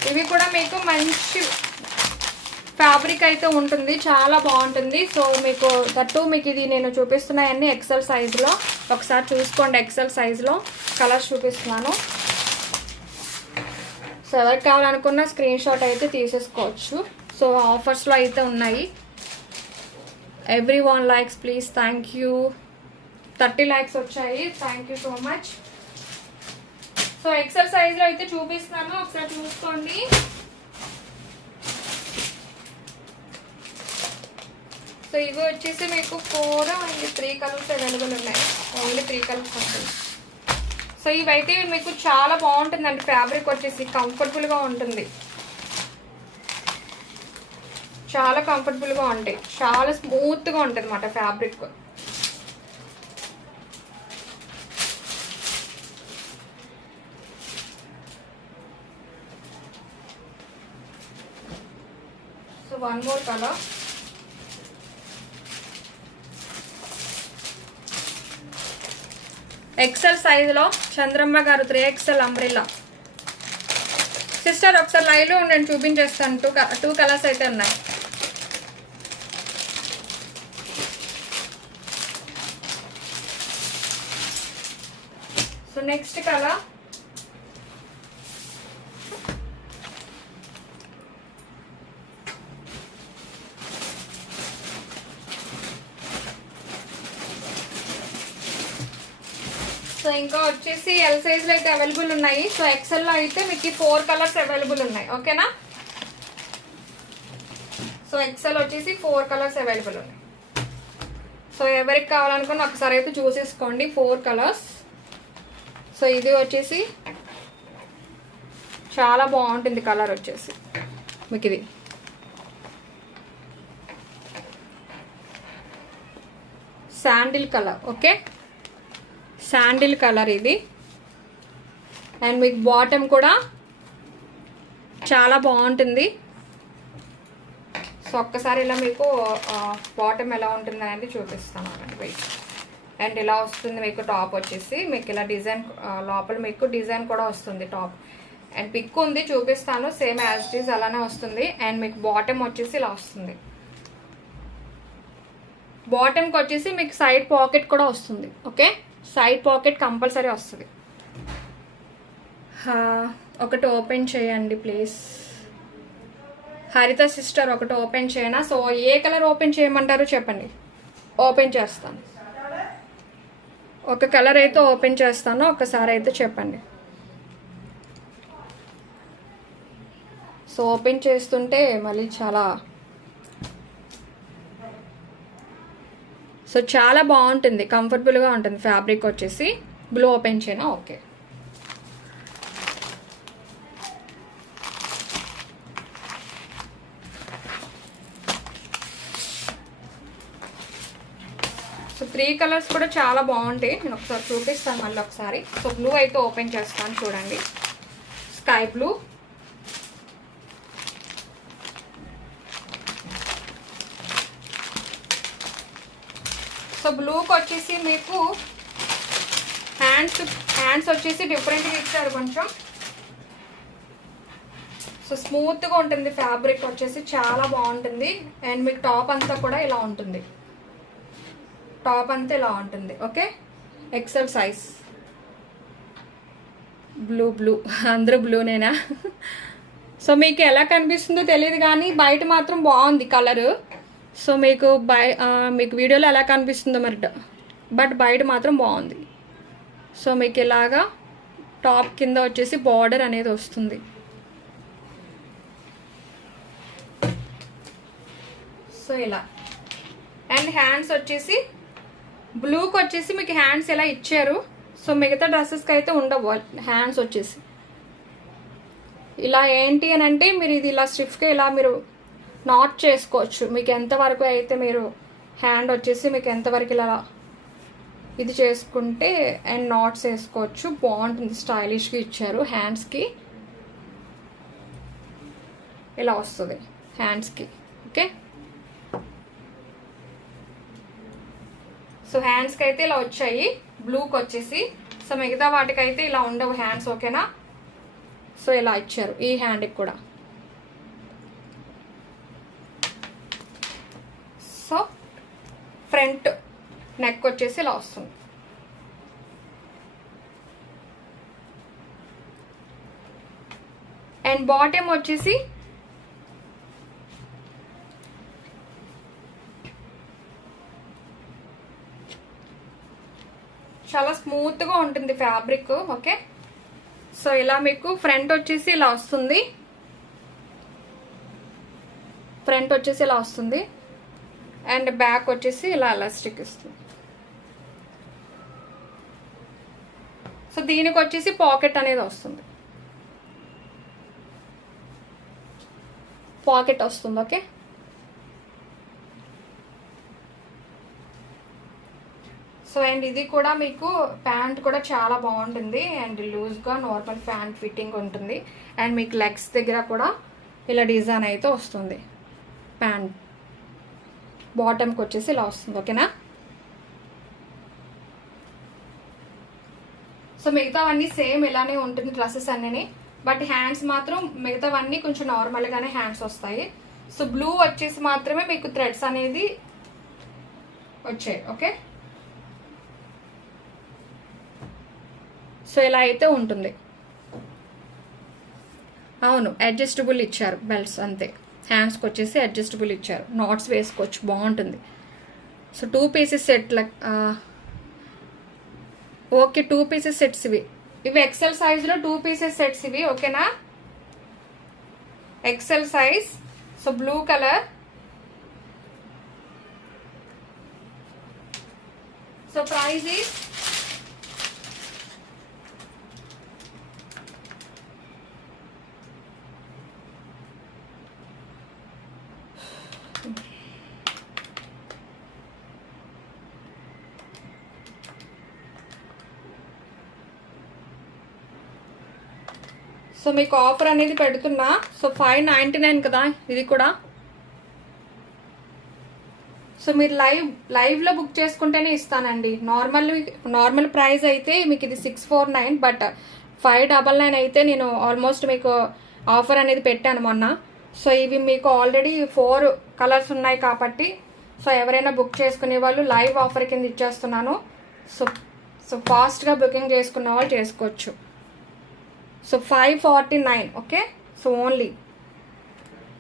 ఇవి కూడా మీకు మంచి ఫ్యాబ్రిక్ అయితే ఉంటుంది, చాలా బాగుంటుంది. సో మీకు దట్టు మీకు ఇది నేను చూపిస్తున్నాయన్నీ ఎక్సెల్ సైజులో. ఒకసారి చూసుకోండి, ఎక్సెల్ సైజులో కలర్స్ చూపిస్తున్నాను. సో ఎవరికి కావాలనుకున్న స్క్రీన్ షాట్ అయితే తీసేసుకోవచ్చు. సో ఆఫర్స్లో అయితే ఉన్నాయి. everyone likes please, thank you. 30 likes వచ్చాయి, thank you so much. So XL సైజ్లో అయితే చూపిస్తున్నాను, ఒకసారి చూసుకోండి. సో ఇవి వచ్చేసి మీకు 4 అండ్ 3 కలర్స్ అవైలబుల్ ఉన్నాయి. ఓన్లీ 3 కలర్స్ వస్తుంది. సో ఇవైతే మీకు చాలా బాగుంటుందండి. ఫ్యాబ్రిక్ వచ్చేసి కంఫర్టబుల్గా ఉంటుంది, చాలా కంఫర్టబుల్గా ఉంటాయి, చాలా స్మూత్గా ఉంటుంది అన్నమాట fabric. So 1 more colour. XL సైజులో చంద్రమ్మ గారు 3XL అంబ్రెల్లా. సిస్టర్ ఒకసారి లైవ్లో నేను చూపించేస్తాను. 2 కలర్స్ అయితే ఉన్నాయి. సో నెక్స్ట్ కలర్ సో ఇంకా వచ్చేసి ఎల్ సైజ్లో అయితే అవైలబుల్ ఉన్నాయి. సో ఎక్సెల్లో అయితే మీకు 4 కలర్స్ అవైలబుల్ ఉన్నాయి. ఓకేనా? సో ఎక్సెల్ వచ్చేసి 4 కలర్స్ అవైలబుల్ ఉన్నాయి. సో ఎవరికి కావాలనుకున్న ఒకసారి అయితే చూసేసుకోండి, 4 కలర్స్. సో ఇది వచ్చేసి చాలా బాగుంటుంది కలర్ వచ్చేసి మీకు ఇది. Sandal colour. Okay, sandal colour ఇది. అండ్ మీకు బాటమ్ కూడా చాలా బాగుంటుంది. సో ఒక్కసారి ఇలా మీకు బాటమ్ ఎలా ఉంటుంది అనేది చూపిస్తాను అండి. వెయిట్. అండ్ ఇలా వస్తుంది మీకు టాప్ వచ్చేసి. మీకు ఇలా డిజైన్ లోపల మీకు డిజైన్ కూడా వస్తుంది టాప్. అండ్ పిక్ ఉంది చూపిస్తాను, సేమ్ యాజ్ ఇట్ ఈజ్ అలానే వస్తుంది. అండ్ మీకు బాటమ్ వచ్చేసి ఇలా వస్తుంది. బాటమ్కి వచ్చేసి మీకు సైడ్ పాకెట్ కూడా వస్తుంది. ఓకే, సైడ్ పాకెట్ కంపల్సరీ వస్తుంది. ఒకటి ఓపెన్ చేయండి ప్లీజ్. హరిత సిస్టర్ ఒకటి ఓపెన్ చేయనా? సో ఏ కలర్ ఓపెన్ చేయమంటారో చెప్పండి, ఓపెన్ చేస్తాను. ఒక కలర్ అయితే ఓపెన్ చేస్తాను, ఒకసారి అయితే చెప్పండి. సో ఓపెన్ చేస్తుంటే మళ్ళీ చాలా బాగుంటుంది, కంఫర్టబుల్గా ఉంటుంది ఫ్యాబ్రిక్ వచ్చేసి. బ్లూ ఓపెన్ చేయనా? ఓకే. సో 3 కలర్స్ కూడా చాలా బాగుంటాయి. నేను ఒకసారి చూపిస్తాను మళ్ళీ ఒకసారి. సో బ్లూ అయితే ఓపెన్ చేస్తాను చూడండి. స్కై బ్లూ, సో బ్లూకి వచ్చేసి మీకు హ్యాండ్స్ వచ్చేసి డిఫరెంట్గా ఇచ్చారు కొంచెం. సో స్మూత్గా ఉంటుంది ఫ్యాబ్రిక్ వచ్చేసి, చాలా బాగుంటుంది. అండ్ మీకు టాప్ అంతా కూడా ఇలా ఉంటుంది, టాప్ అంతా ఇలా ఉంటుంది. Okay, XL size. బ్లూ అందరూ బ్లూనేనా? సో మీకు ఎలా కనిపిస్తుందో తెలియదు కానీ బయట మాత్రం బాగుంది కలరు. సో మీకు మీకు వీడియోలో ఎలా కనిపిస్తుందో మరి, బట్ బయట మాత్రం బాగుంది. సో మీకు ఇలాగా టాప్ కింద వచ్చేసి బార్డర్ అనేది వస్తుంది. సో ఇలా. అండ్ హ్యాండ్స్ వచ్చేసి బ్లూకి వచ్చేసి మీకు హ్యాండ్స్ ఇలా ఇచ్చారు. సో మిగతా డ్రెస్సెస్కి అయితే ఉండవు హ్యాండ్స్ వచ్చేసి. ఇలా ఏంటి అని అంటే మీరు ఇది ఇలా స్టిఫ్గా ఇలా మీరు నాట్ చేసుకోవచ్చు. మీకు ఎంతవరకు అయితే మీరు హ్యాండ్ వచ్చేసి మీకు ఎంతవరకు ఇలా ఇది చేసుకుంటే అండ్ నాట్స్ వేసుకోవచ్చు. బాగుంటుంది, స్టైలిష్గా ఇచ్చారు. హ్యాండ్స్కి ఇలా వస్తుంది హ్యాండ్స్కి. ఓకే, సో హ్యాండ్స్కి అయితే ఇలా వచ్చాయి బ్లూకి వచ్చేసి. సో మిగతా వాటికైతే ఇలా ఉండవు హ్యాండ్స్. ఓకేనా? సో ఇలా ఇచ్చారు ఈ హ్యాండ్కి కూడా. సో ఫ్రంట్ నెక్ వచ్చేసి ఇలా వస్తుంది. అండ్ బాటమ్ వచ్చేసి చాలా స్మూత్గా ఉంటుంది ఫ్యాబ్రిక్. ఓకే, సో ఇలా మీకు ఫ్రంట్ వచ్చేసి ఇలా వస్తుంది. ఫ్రంట్ వచ్చేసి ఇలా వస్తుంది. అండ్ బ్యాక్ వచ్చేసి ఇలా ఎలాస్టిక్ ఇస్తుంది. సో దీనికి వచ్చేసి పాకెట్ అనేది వస్తుంది, పాకెట్ వస్తుంది. ఓకే, సో అండ్ ఇది కూడా మీకు ప్యాంట్ కూడా చాలా బాగుంటుంది. అండ్ లూజ్గా నార్మల్ ప్యాంట్ ఫిట్టింగ్ ఉంటుంది. అండ్ మీకు లెగ్స్ దగ్గర కూడా ఇలా డిజైన్ అయితే వస్తుంది. ప్యాంట్ బాటమ్కి వచ్చేసి ఇలా వస్తుంది. ఓకేనా? సో మిగతావన్నీ సేమ్ ఇలానే ఉంటుంది డ్రెస్సెస్ అన్నీ. బట్ హ్యాండ్స్ మాత్రం మిగతావన్నీ కొంచెం నార్మల్గానే హ్యాండ్స్ వస్తాయి. సో బ్లూ వచ్చేసి మాత్రమే మీకు థ్రెడ్స్ అనేది వచ్చాయి. ఓకే, సో ఇలా అయితే ఉంటుంది. అవును, అడ్జస్టబుల్ ఇచ్చారు బెల్ట్స్ అంతే. హ్యాండ్స్కి వచ్చేసి అడ్జస్టబుల్ ఇచ్చారు, నాట్స్ వేసుకోవచ్చు, బాగుంటుంది. So 2 pieces set. Okay, 2 pieces sets ఇవి ఎక్సెల్ సైజ్లో 2 పీసెస్ సెట్స్ ఇవి. ఓకేనా? XL size. So blue colour. So price is so మీకు ఆఫర్ అనేది పెడుతున్నా. సో 599 కదా ఇది కూడా. సో మీరు లైవ్లో బుక్ చేసుకుంటేనే ఇస్తానండి. నార్మల్ ప్రైస్ అయితే మీకు ఇది 649, బట్ 599 అయితే నేను ఆల్మోస్ట్ మీకు ఆఫర్ అనేది పెట్టాను మొన్న. సో ఇవి మీకు ఆల్రెడీ 4 కలర్స్ ఉన్నాయి కాబట్టి సో ఎవరైనా బుక్ చేసుకునే వాళ్ళు లైవ్ ఆఫర్ కింద ఇచ్చేస్తున్నాను. సో ఫాస్ట్గా బుకింగ్ చేసుకున్న వాళ్ళు చేసుకోవచ్చు. So 549, okay. So only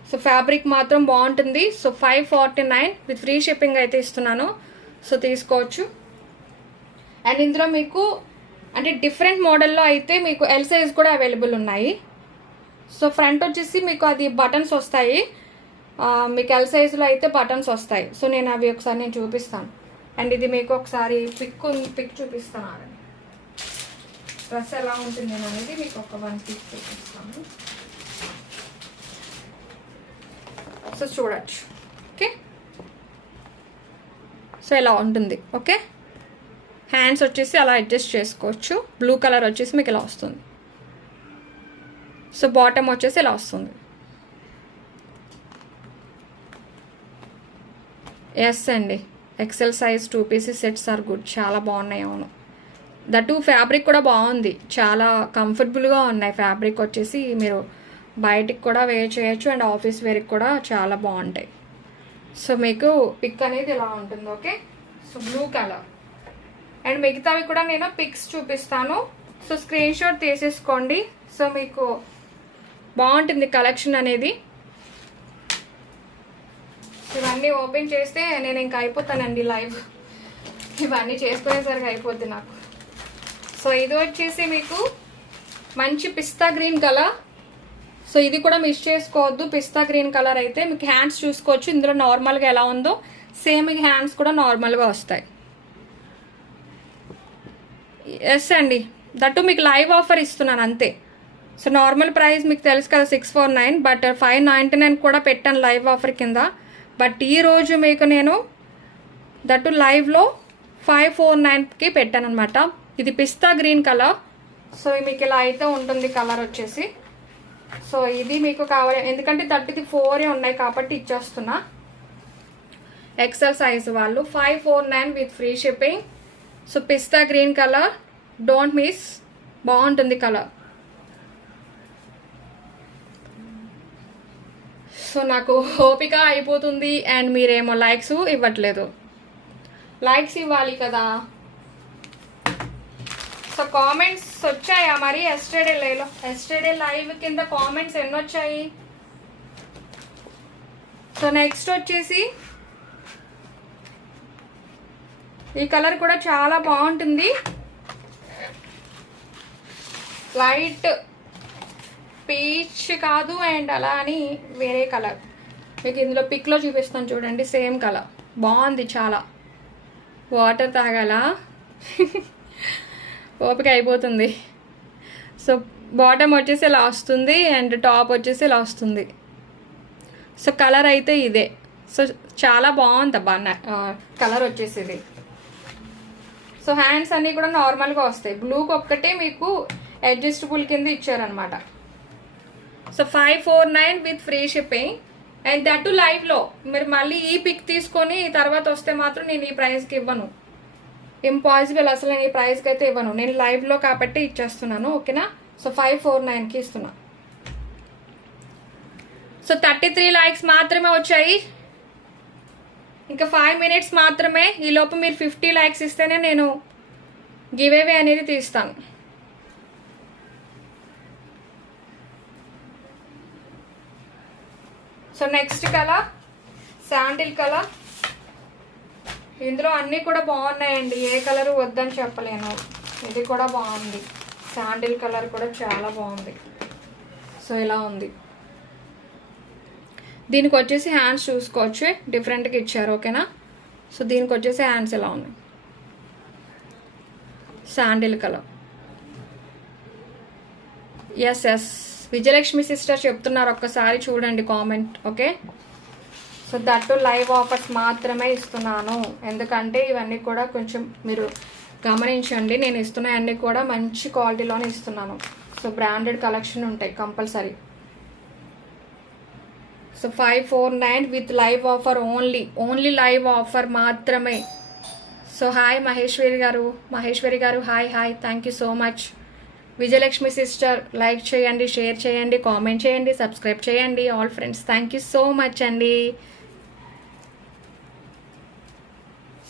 so fabric మాత్రం బాగుంటుంది. సో 549 విత్ ఫ్రీ షిప్పింగ్ అయితే ఇస్తున్నాను. సో తీసుకోవచ్చు. అండ్ ఇందులో మీకు అంటే డిఫరెంట్ మోడల్లో అయితే మీకు ఎల్ సైజ్ కూడా అవైలబుల్ ఉన్నాయి. సో ఫ్రంట్ వచ్చేసి మీకు అది బటన్స్ వస్తాయి, మీకు ఎల్ సైజులో అయితే బటన్స్ వస్తాయి. సో నేను అవి ఒకసారి నేను చూపిస్తాను. అండ్ ఇది మీకు ఒకసారి పిక్ చూపిస్తాను. డ్రెస్ ఎలా ఉంటుంది అనేది మీకు ఒక 1 పిక్ చూపిస్తాను. సో చూడొచ్చు, ఓకే. సో ఇలా ఉంటుంది, ఓకే. హ్యాండ్స్ వచ్చేసి అలా అడ్జస్ట్ చేసుకోవచ్చు. బ్లూ కలర్ వచ్చేసి మీకు ఇలా వస్తుంది. సో బాటమ్ వచ్చేసి ఇలా వస్తుంది. ఎస్ అండి, XL size 2 pieces sets are good. చాలా బాగున్నాయి. అవును, దట్టు ఫ్యాబ్రిక్ కూడా బాగుంది, చాలా కంఫర్టబుల్గా ఉన్నాయి. ఫ్యాబ్రిక్ వచ్చేసి మీరు బయటికి కూడా వేర్ చేయొచ్చు అండ్ ఆఫీస్ వేర్కి కూడా చాలా బాగుంటాయి. సో మీకు పిక్ అనేది ఇలా ఉంటుంది, okay. So blue colour and మిగతావి కూడా నేను పిక్స్ చూపిస్తాను. సో స్క్రీన్ షాట్ తీసేసుకోండి. సో మీకు బాగుంటుంది కలెక్షన్ అనేది. ఇవన్నీ ఓపెన్ చేస్తే నేను ఇంకా అయిపోతానండి లైవ్. ఇవన్నీ చేసుకునేసరికి అయిపోద్ది నాకు. సో ఇది వచ్చేసి మీకు మంచి పిస్తా గ్రీన్ కలర్. సో ఇది కూడా మిస్ చేసుకోవద్దు. పిస్తా గ్రీన్ కలర్ అయితే మీకు హ్యాండ్స్ చూసుకోవచ్చు. ఇందులో నార్మల్గా ఎలా ఉందో సేమ్ మీకు హ్యాండ్స్ కూడా నార్మల్గా వస్తాయి. ఎస్ అండి, దట్టు మీకు లైవ్ ఆఫర్ ఇస్తున్నాను అంతే. సో నార్మల్ ప్రైస్ మీకు తెలుసు కదా 649, బట్ 599 కూడా పెట్టాను లైవ్ ఆఫర్ కింద. బట్ ఈరోజు మీకు నేను దట్టు లైవ్లో 549కి పెట్టాను అనమాట. ఇది పిస్తా గ్రీన్ కలర్. సో మీకు ఇలా అయితే ఉంటుంది కలర్ వచ్చేసి. సో ఇది మీకు కావాలి ఎందుకంటే 34 ఉన్నాయి కాబట్టి ఇచ్చేస్తున్నా. ఎక్సెల్ సైజ్ వాళ్ళు 549 with free shipping. So pista green colour, don't miss, బాగుంటుంది కలర్. సో నాకు ఓపిక అయిపోతుంది అండ్ మీరేమో లైక్స్ ఇవ్వట్లేదు. లైక్స్ ఇవ్వాలి కదా. సో కామెంట్స్ వచ్చాయా మరి? ఎస్టర్డే లైవ్ కింద కామెంట్స్ ఎన్ని వచ్చాయి? సో నెక్స్ట్ వచ్చేసి ఈ కలర్ కూడా చాలా బాగుంటుంది. లైట్ పీచ్ కాదు అండ్ అలా అని వేరే కలర్ మీకు ఇందులో పిక్లో చూపిస్తాను చూడండి. సేమ్ కలర్ బాగుంది చాలా. వాటర్ తాగాల ఓపిక అయిపోతుంది. సో బాటమ్ వచ్చేసి ఇలా వస్తుంది అండ్ టాప్ వచ్చేసి ఇలా వస్తుంది. సో కలర్ అయితే ఇదే. సో చాలా బాగుంది కలర్ వచ్చేసి ఇది. సో హ్యాండ్స్ అన్నీ కూడా నార్మల్గా వస్తాయి. బ్లూకి ఒక్కటే మీకు అడ్జస్టబుల్ కింద ఇచ్చారనమాట. So 549 with free shipping and that లైవ్లో. మీరు మళ్ళీ ఈ పిక్ తీసుకొని తర్వాత వస్తే మాత్రం నేను ఈ ప్రైస్కి ఇవ్వను, ఇంపాసిబుల్. అసలు నేను ఈ ప్రైస్కి అయితే ఇవ్వను. నేను లైవ్లో కాబట్టి ఇచ్చేస్తున్నాను, ఓకేనా. సో 549కి ఇస్తున్నా. సో 33 లైక్స్ మాత్రమే వచ్చాయి. ఇంకా 5 minutes మాత్రమే. ఈ లోపు మీరు 50 లైక్స్ ఇస్తేనే నేను గివ్ అవే అనేది తీస్తాను. So next colour sandal colour. ఇందులో అన్నీ కూడా బాగున్నాయండి, ఏ కలర్ వద్దని చెప్పలేను. ఇది కూడా బాగుంది. శాండిల్ కలర్ కూడా చాలా బాగుంది. సో ఇలా ఉంది. దీనికి వచ్చేసి హ్యాండ్స్ చూసుకోవచ్చు, డిఫరెంట్గా ఇచ్చారు, ఓకేనా. సో దీనికి వచ్చేసి హ్యాండ్స్ ఇలా ఉన్నాయి. Sandal colour. Yes Vijayalakshmi sister చెప్తున్నారు, ఒక్కసారి చూడండి comment, okay. So that live offers మాత్రమే ఇస్తున్నాను, ఎందుకంటే ఇవన్నీ కూడా కొంచెం మీరు గమనించండి. నేను ఇస్తున్నవన్నీ కూడా మంచి క్వాలిటీలోనే ఇస్తున్నాను. సో బ్రాండెడ్ కలెక్షన్ ఉంటాయి compulsory. So 549 with live offer only live offer మాత్రమే. సో హాయ్ మహేశ్వరి గారు hi thank you so much. Vijayalakshmi sister like చేయండి, షేర్ చేయండి, కామెంట్ చేయండి, సబ్స్క్రైబ్ చేయండి. All friends thank you so much అండి.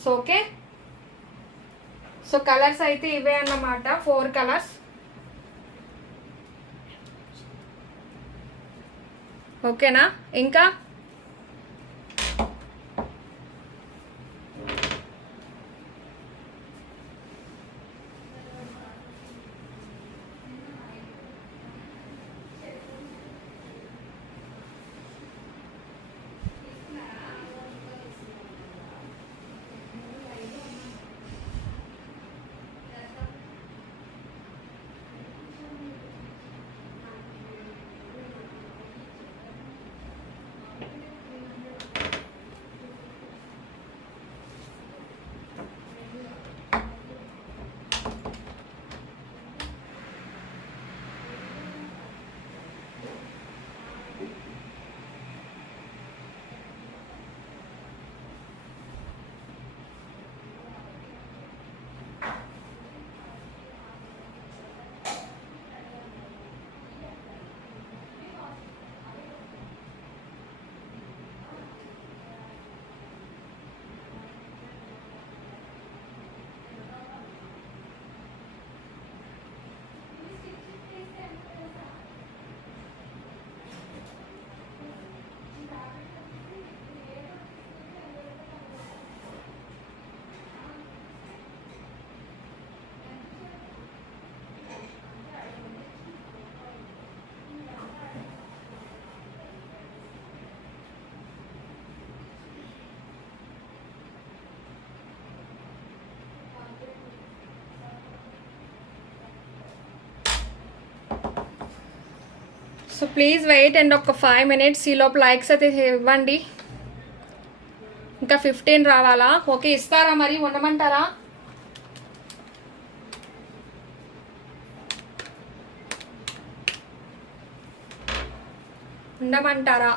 సో ఓకే, సో కలర్స్ అయితే ఇవే అన్నమాట, 4 కలర్స్. ఓకేనా? ఇంకా సో ప్లీజ్ వెయిట్ అండ్ ఒక 5 minutes ఈలోపు లైక్స్ అయితే ఇవ్వండి. ఇంకా 15 రావాలా? ఓకే, ఇస్తారా మరి? ఉండమంటారా? ఉండమంటారా?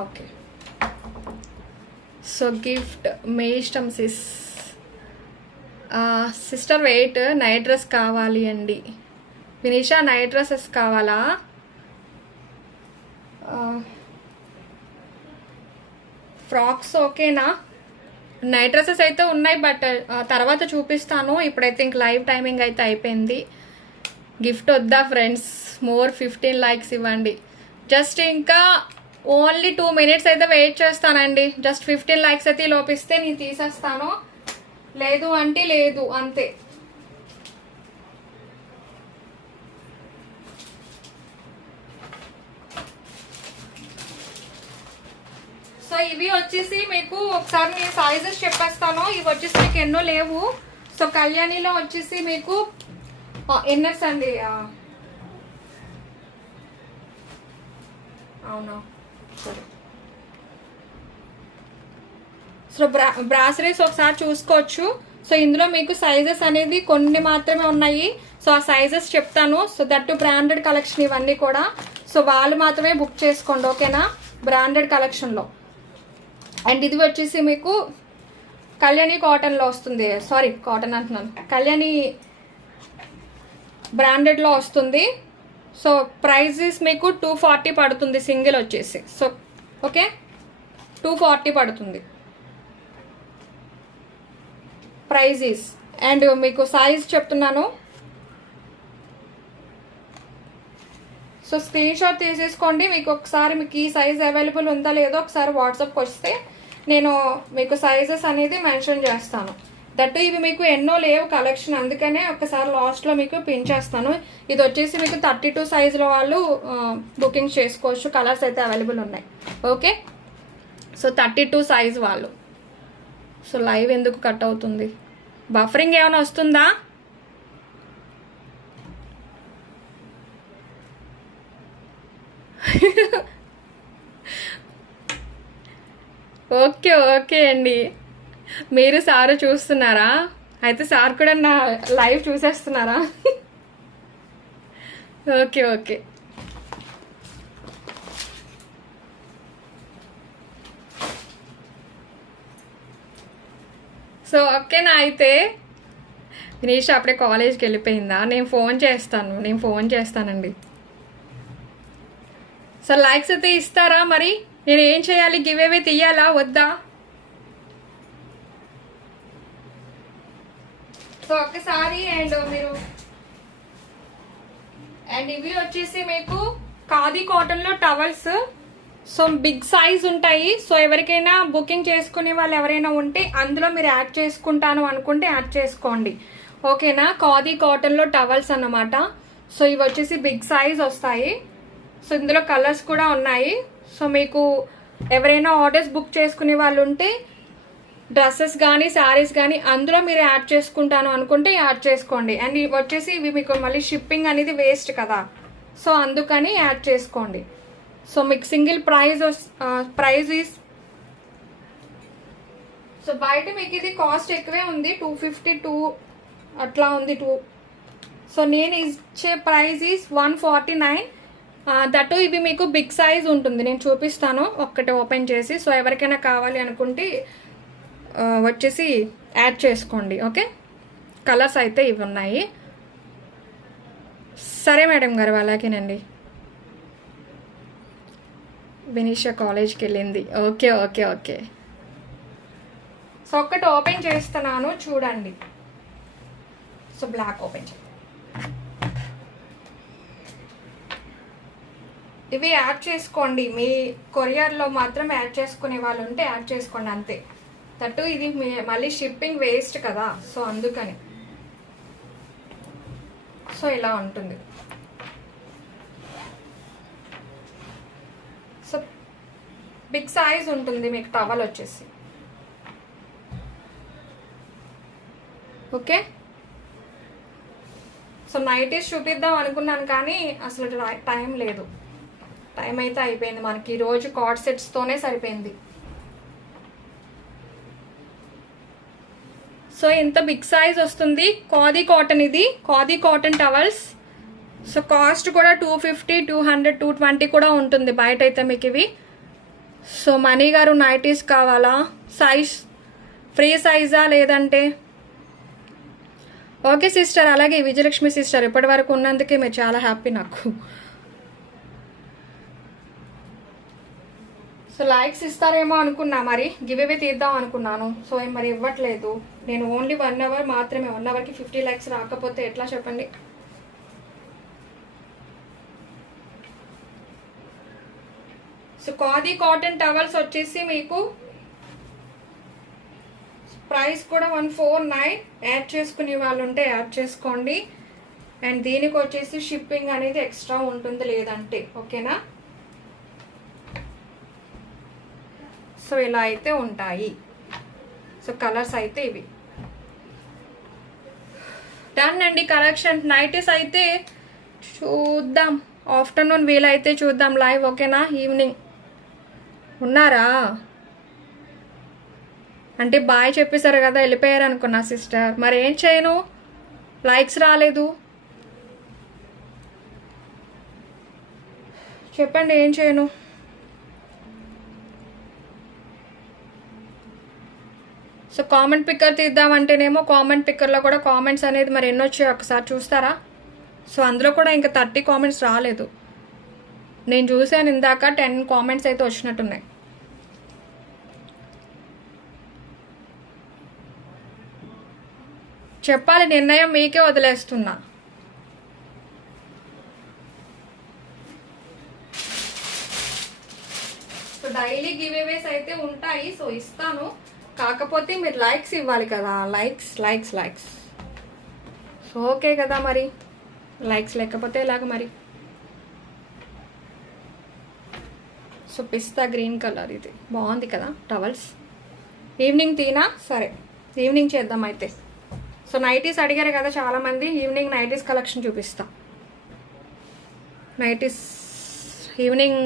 ఓకే, సో గిఫ్ట్ మీ ఇష్టం సిస్టర్. వెయిట్, నైట్ డ్రెస్ కావాలి అండి. వినీషా నైట్ డ్రెస్సెస్ కావాలా? ఫ్రాక్స్ ఓకేనా? నైట్ డ్రెస్సెస్ అయితే ఉన్నాయి, బట్ తర్వాత చూపిస్తాను. ఇప్పుడైతే ఇంక లైవ్ టైమింగ్ అయితే అయిపోయింది. గిఫ్ట్ వద్దా ఫ్రెండ్స్? మోర్ 15 likes ఇవ్వండి. జస్ట్ ఇంకా ఓన్లీ 2 minutes అయితే వెయిట్ చేస్తానండి. జస్ట్ 15 likes అయితే లోపిస్తే నేను తీసేస్తాను, లేదు అంటే లేదు, అంతే. సో ఇవి వచ్చేసి మీకు ఒకసారి నేను సైజెస్ చెప్పేస్తాను. ఇవి వచ్చేసి మీకు ఎన్నో లేవు. సో కళ్యాణిలో వచ్చేసి మీకు ఇన్నర్స్ అండి. అవునా, సరే. సో బ్రాసరీస్ ఒకసారి చూసుకోవచ్చు. సో ఇందులో మీకు సైజెస్ అనేది కొన్ని మాత్రమే ఉన్నాయి. సో ఆ సైజెస్ చెప్తాను. సో దట్టు బ్రాండెడ్ కలెక్షన్ ఇవన్నీ కూడా. సో వాళ్ళు మాత్రమే బుక్ చేసుకోండి, ఓకేనా, బ్రాండెడ్ కలెక్షన్లో. అండ్ ఇది వచ్చేసి మీకు కళ్యాణి కాటన్లో వస్తుంది, సారీ కాటన్ అంటున్నాను, కళ్యాణి బ్రాండెడ్లో వస్తుంది. సో ప్రైజెస్ మీకు 240 పడుతుంది సింగిల్ వచ్చేసి. సో ఓకే, 240 పడుతుంది ప్రైజెస్. అండ్ మీకు సైజ్ చెప్తున్నాను. సో స్క్రీన్ షాట్ తీసేసుకోండి. మీకు ఒకసారి మీకు ఈ సైజ్ అవైలబుల్ ఉందా లేదో ఒకసారి వాట్సాప్కి వస్తే నేను మీకు సైజెస్ అనేది మెన్షన్ చేస్తాను. దట్టు ఇవి మీకు ఎన్నో లేవు కలెక్షన్, అందుకనే ఒకసారి లాస్ట్లో మీకు పిన్ చేస్తాను. ఇది వచ్చేసి మీకు 32 సైజులో వాళ్ళు బుకింగ్ చేసుకోవచ్చు. కలర్స్ అయితే అవైలబుల్ ఉన్నాయి, ఓకే. సో 32 సైజ్ వాళ్ళు. సో లైవ్ ఎందుకు కట్ అవుతుంది? బఫరింగ్ ఏమైనా వస్తుందా? ఓకే ఓకే అండి, మీరు సారు చూస్తున్నారా? అయితే సార్ కూడా నా లైవ్ చూసేస్తున్నారా? Okay okay. సో ఓకేనా? అయితే వినీష్ అప్పుడే కాలేజ్కి వెళ్ళిపోయిందా? నేను ఫోన్ చేస్తానండి. సో లైక్స్ అయితే ఇస్తారా? మరి నేను ఏం చేయాలి? గివ్ అవే తీయాలా వద్దా? సో ఒక్కసారి అండ్ ఇవి వచ్చేసి మీకు ఖాదీ కాటన్లో టవల్స్. సో బిగ్ సైజ్ ఉంటాయి. సో ఎవరికైనా బుకింగ్ చేసుకునే వాళ్ళు ఎవరైనా ఉంటే అందులో మీరు యాడ్ చేసుకుంటాను అనుకుంటే యాడ్ చేసుకోండి, ఓకేనా. ఖాదీ కాటన్లో టవల్స్ అన్నమాట. సో ఇవి వచ్చేసి బిగ్ సైజ్ వస్తాయి. సో ఇందులో కలర్స్ కూడా ఉన్నాయి. సో మీకు ఎవరైనా ఆర్డర్స్ బుక్ చేసుకునే వాళ్ళు ఉంటే డ్రెస్సెస్ కానీ శారీస్ కానీ అందులో మీరు యాడ్ చేసుకుంటాను అనుకుంటే యాడ్ చేసుకోండి. అండ్ ఇవి వచ్చేసి ఇవి మీకు మళ్ళీ షిప్పింగ్ అనేది వేస్ట్ కదా, సో అందుకని యాడ్ చేసుకోండి. సో మీకు సింగిల్ ప్రైజ్ ఈస్, సో బయట మీకు ఇది కాస్ట్ ఎక్కువే ఉంది, 252 అట్లా ఉంది. సో నేను ఇచ్చే ప్రైజ్ ఈస్ 149. దట్టు ఇవి మీకు బిగ్ సైజ్ ఉంటుంది, నేను చూపిస్తాను ఒక్కటి ఓపెన్ చేసి. సో ఎవరికైనా కావాలి అనుకుంటే వచ్చేసి యాడ్ చేసుకోండి, ఓకే. కలర్స్ అయితే ఇవి ఉన్నాయి. సరే మేడం గారు, అలాగేనండి. వినీషా కాలేజ్కి వెళ్ళింది, ఓకే ఓకే ఓకే. సో ఒక్కటి ఓపెన్ చేస్తున్నాను చూడండి. సో బ్లాక్ ఓపెన్ చేయండి. ఇవి యాడ్ చేసుకోండి, మీ కొరియర్లో మాత్రం యాడ్ చేసుకునే వాళ్ళు ఉంటే యాడ్ చేసుకోండి అంతే. దట్టు ఇది మళ్ళీ షిప్పింగ్ వేస్ట్ కదా, సో అందుకని. సో ఇలా ఉంటుంది. సో బిగ్ సైజ్ ఉంటుంది మీకు టవల్ వచ్చేసి, ఓకే. సో నైటీస్ చూపిద్దాం అనుకున్నాను కానీ అసలు టైం లేదు. టైం అయితే అయిపోయింది మనకి, రోజు కార్డ్ సెట్స్తోనే సరిపోయింది. సో ఇంత బిగ్ సైజ్ వస్తుంది. ఖాదీ కాటన్, ఇది khadi cotton towels. So cost కూడా 250, 200, 220 కూడా ఉంటుంది బయట అయితే మీకు ఇవి. సో మనీ గారు నైటీస్ కావాలా? సైజ్ ఫ్రీ సైజా లేదంటే? ఓకే సిస్టర్, అలాగే విజయలక్ష్మి సిస్టర్, ఇప్పటి వరకు ఉన్నందుకే మీరు చాలా హ్యాపీ నాకు. సో లైక్స్ ఇస్తారేమో అనుకున్నా, మరి గివ్ అవే తీద్దాం అనుకున్నాను. సో మరి ఇవ్వట్లేదు. నేను ఓన్లీ 1 అవర్ మాత్రమే, 1 అవర్కి 50 లైక్స్ రాకపోతే ఎట్లా చెప్పండి. సో ఖాదీ కాటన్ టవల్స్ వచ్చేసి మీకు ప్రైస్ కూడా 149. యాడ్ చేసుకునే వాళ్ళు ఉంటే యాడ్ చేసుకోండి. అండ్ దీనికి వచ్చేసి షిప్పింగ్ అనేది ఎక్స్ట్రా ఉంటుంది లేదంటే, ఓకేనా. సో ఇలా అయితే ఉంటాయి. సో కలర్స్ అయితే ఇవి. డన్ అండి కలెక్షన్. నైటీస్ అయితే చూద్దాం, ఆఫ్టర్నూన్ వీలైతే చూద్దాం లైవ్, ఓకేనా. ఈవినింగ్ ఉన్నారా? అంటే బాయ్ చెప్పేశారు కదా, వెళ్ళిపోయారు అనుకున్నా సిస్టర్. మరి ఏం చేయను, లైక్స్ రాలేదు. చెప్పండి ఏం చేయను. సో కామెంట్ పిక్కర్ తీద్దామంటేనేమో కామెంట్ పిక్కర్లో కూడా కామెంట్స్ అనేది మరి ఎన్ని వచ్చాయో ఒకసారి చూస్తారా? సో అందులో కూడా ఇంకా 30 కామెంట్స్ రాలేదు. నేను చూసాను ఇందాక 10 కామెంట్స్ అయితే వచ్చినట్టున్నాయి. చెప్పాలి, నిర్ణయం మీకే వదిలేస్తున్నా. సో డైలీ గివ్ అవేస్ అయితే ఉంటాయి, సో ఇస్తాను. కాకపోతే మీరు లైక్స్ ఇవ్వాలి కదా, likes likes likes. So okay కదా, మరి లైక్స్ లేకపోతే ఇలాగ మరి. సో పిస్తా గ్రీన్ కలర్ ఇది బాగుంది కదా టవల్స్. ఈవినింగ్ తీనా, సరే ఈవినింగ్ చేద్దాం అయితే. సో నైటీస్ అడిగారు కదా చాలామంది, ఈవినింగ్ నైటీస్ కలెక్షన్ చూపిస్తా. నైటీస్ ఈవినింగ్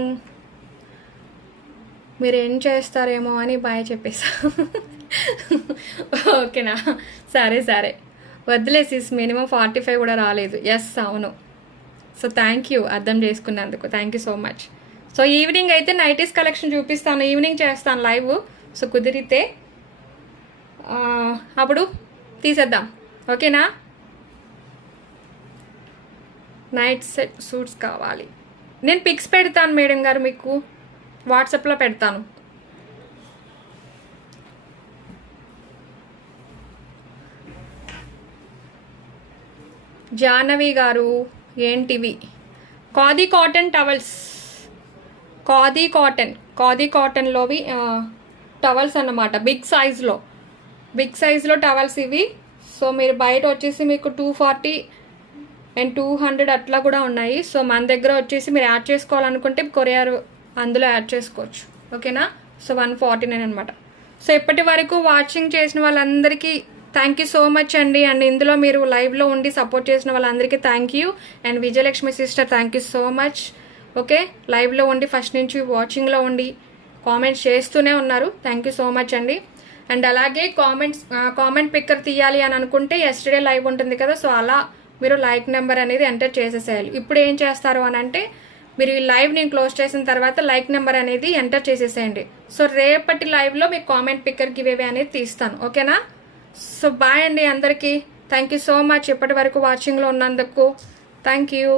మీరు ఏం చేస్తారేమో అని బాయ్ చెప్పేసా. ఓకేనా, సరే సరే వదిలేసిస్. మినిమం 45 కూడా రాలేదు. ఎస్ అవును. సో థ్యాంక్ యూ అర్థం చేసుకున్నందుకు, thank you so much. So evening అయితే నైటీస్ కలెక్షన్ చూపిస్తాను, ఈవినింగ్ చేస్తాను లైవ్. సో కుదిరితే అప్పుడు తీసేద్దాం, ఓకేనా. నైట్ సెట్ సూట్స్ కావాలి. నేను పిక్స్ పెడతాను మేడం గారు, మీకు వాట్సాప్లో పెడతాను. జాహ్నవి గారు ఏంటివి? ఖాదీ కాటన్ టవల్స్, ఖాదీ కాటన్లోవి టవల్స్ అన్నమాట. బిగ్ సైజ్లో టవల్స్ ఇవి. సో మీరు బయట వచ్చేసి మీకు 240 అండ్ 200 అట్లా కూడా ఉన్నాయి. సో మన దగ్గర వచ్చేసి మీరు యాడ్ చేసుకోవాలనుకుంటే కొరియర్ అందులో యాడ్ చేసుకోవచ్చు, ఓకేనా. సో 149 అనమాట. సో ఇప్పటి వరకు వాచింగ్ చేసిన వాళ్ళందరికీ థ్యాంక్ యూ సో మచ్ అండి. అండ్ ఇందులో మీరు లైవ్లో ఉండి సపోర్ట్ చేసిన వాళ్ళందరికీ thank you. And Vijayalakshmi sister thank you so much. Okay, లైవ్లో ఉండి ఫస్ట్ నుంచి వాచింగ్లో ఉండి కామెంట్స్ చేస్తూనే ఉన్నారు, థ్యాంక్ యూ సో మచ్ అండి. అండ్ అలాగే కామెంట్ పిక్కర్ తీయాలి అని అనుకుంటే ఎస్టర్డే లైవ్ ఉంటుంది కదా, సో అలా మీరు లైక్ నెంబర్ అనేది ఎంటర్ చేసేసేయాలి. ఇప్పుడు ఏం చేస్తారు అని అంటే, మీరు ఈ లైవ్ నేను క్లోజ్ చేసిన తర్వాత లైక్ నెంబర్ అనేది ఎంటర్ చేసేసేయండి. సో రేపటి లైవ్లో మీకు కామెంట్ పిక్కర్ గివ్ అవే అనేది తీస్తాను, ఓకేనా. సో బాయ్ అండి అందరికీ, థ్యాంక్ యూ సో మచ్ ఇప్పటి వరకు వాచింగ్లో ఉన్నందుకు, థ్యాంక్ యూ.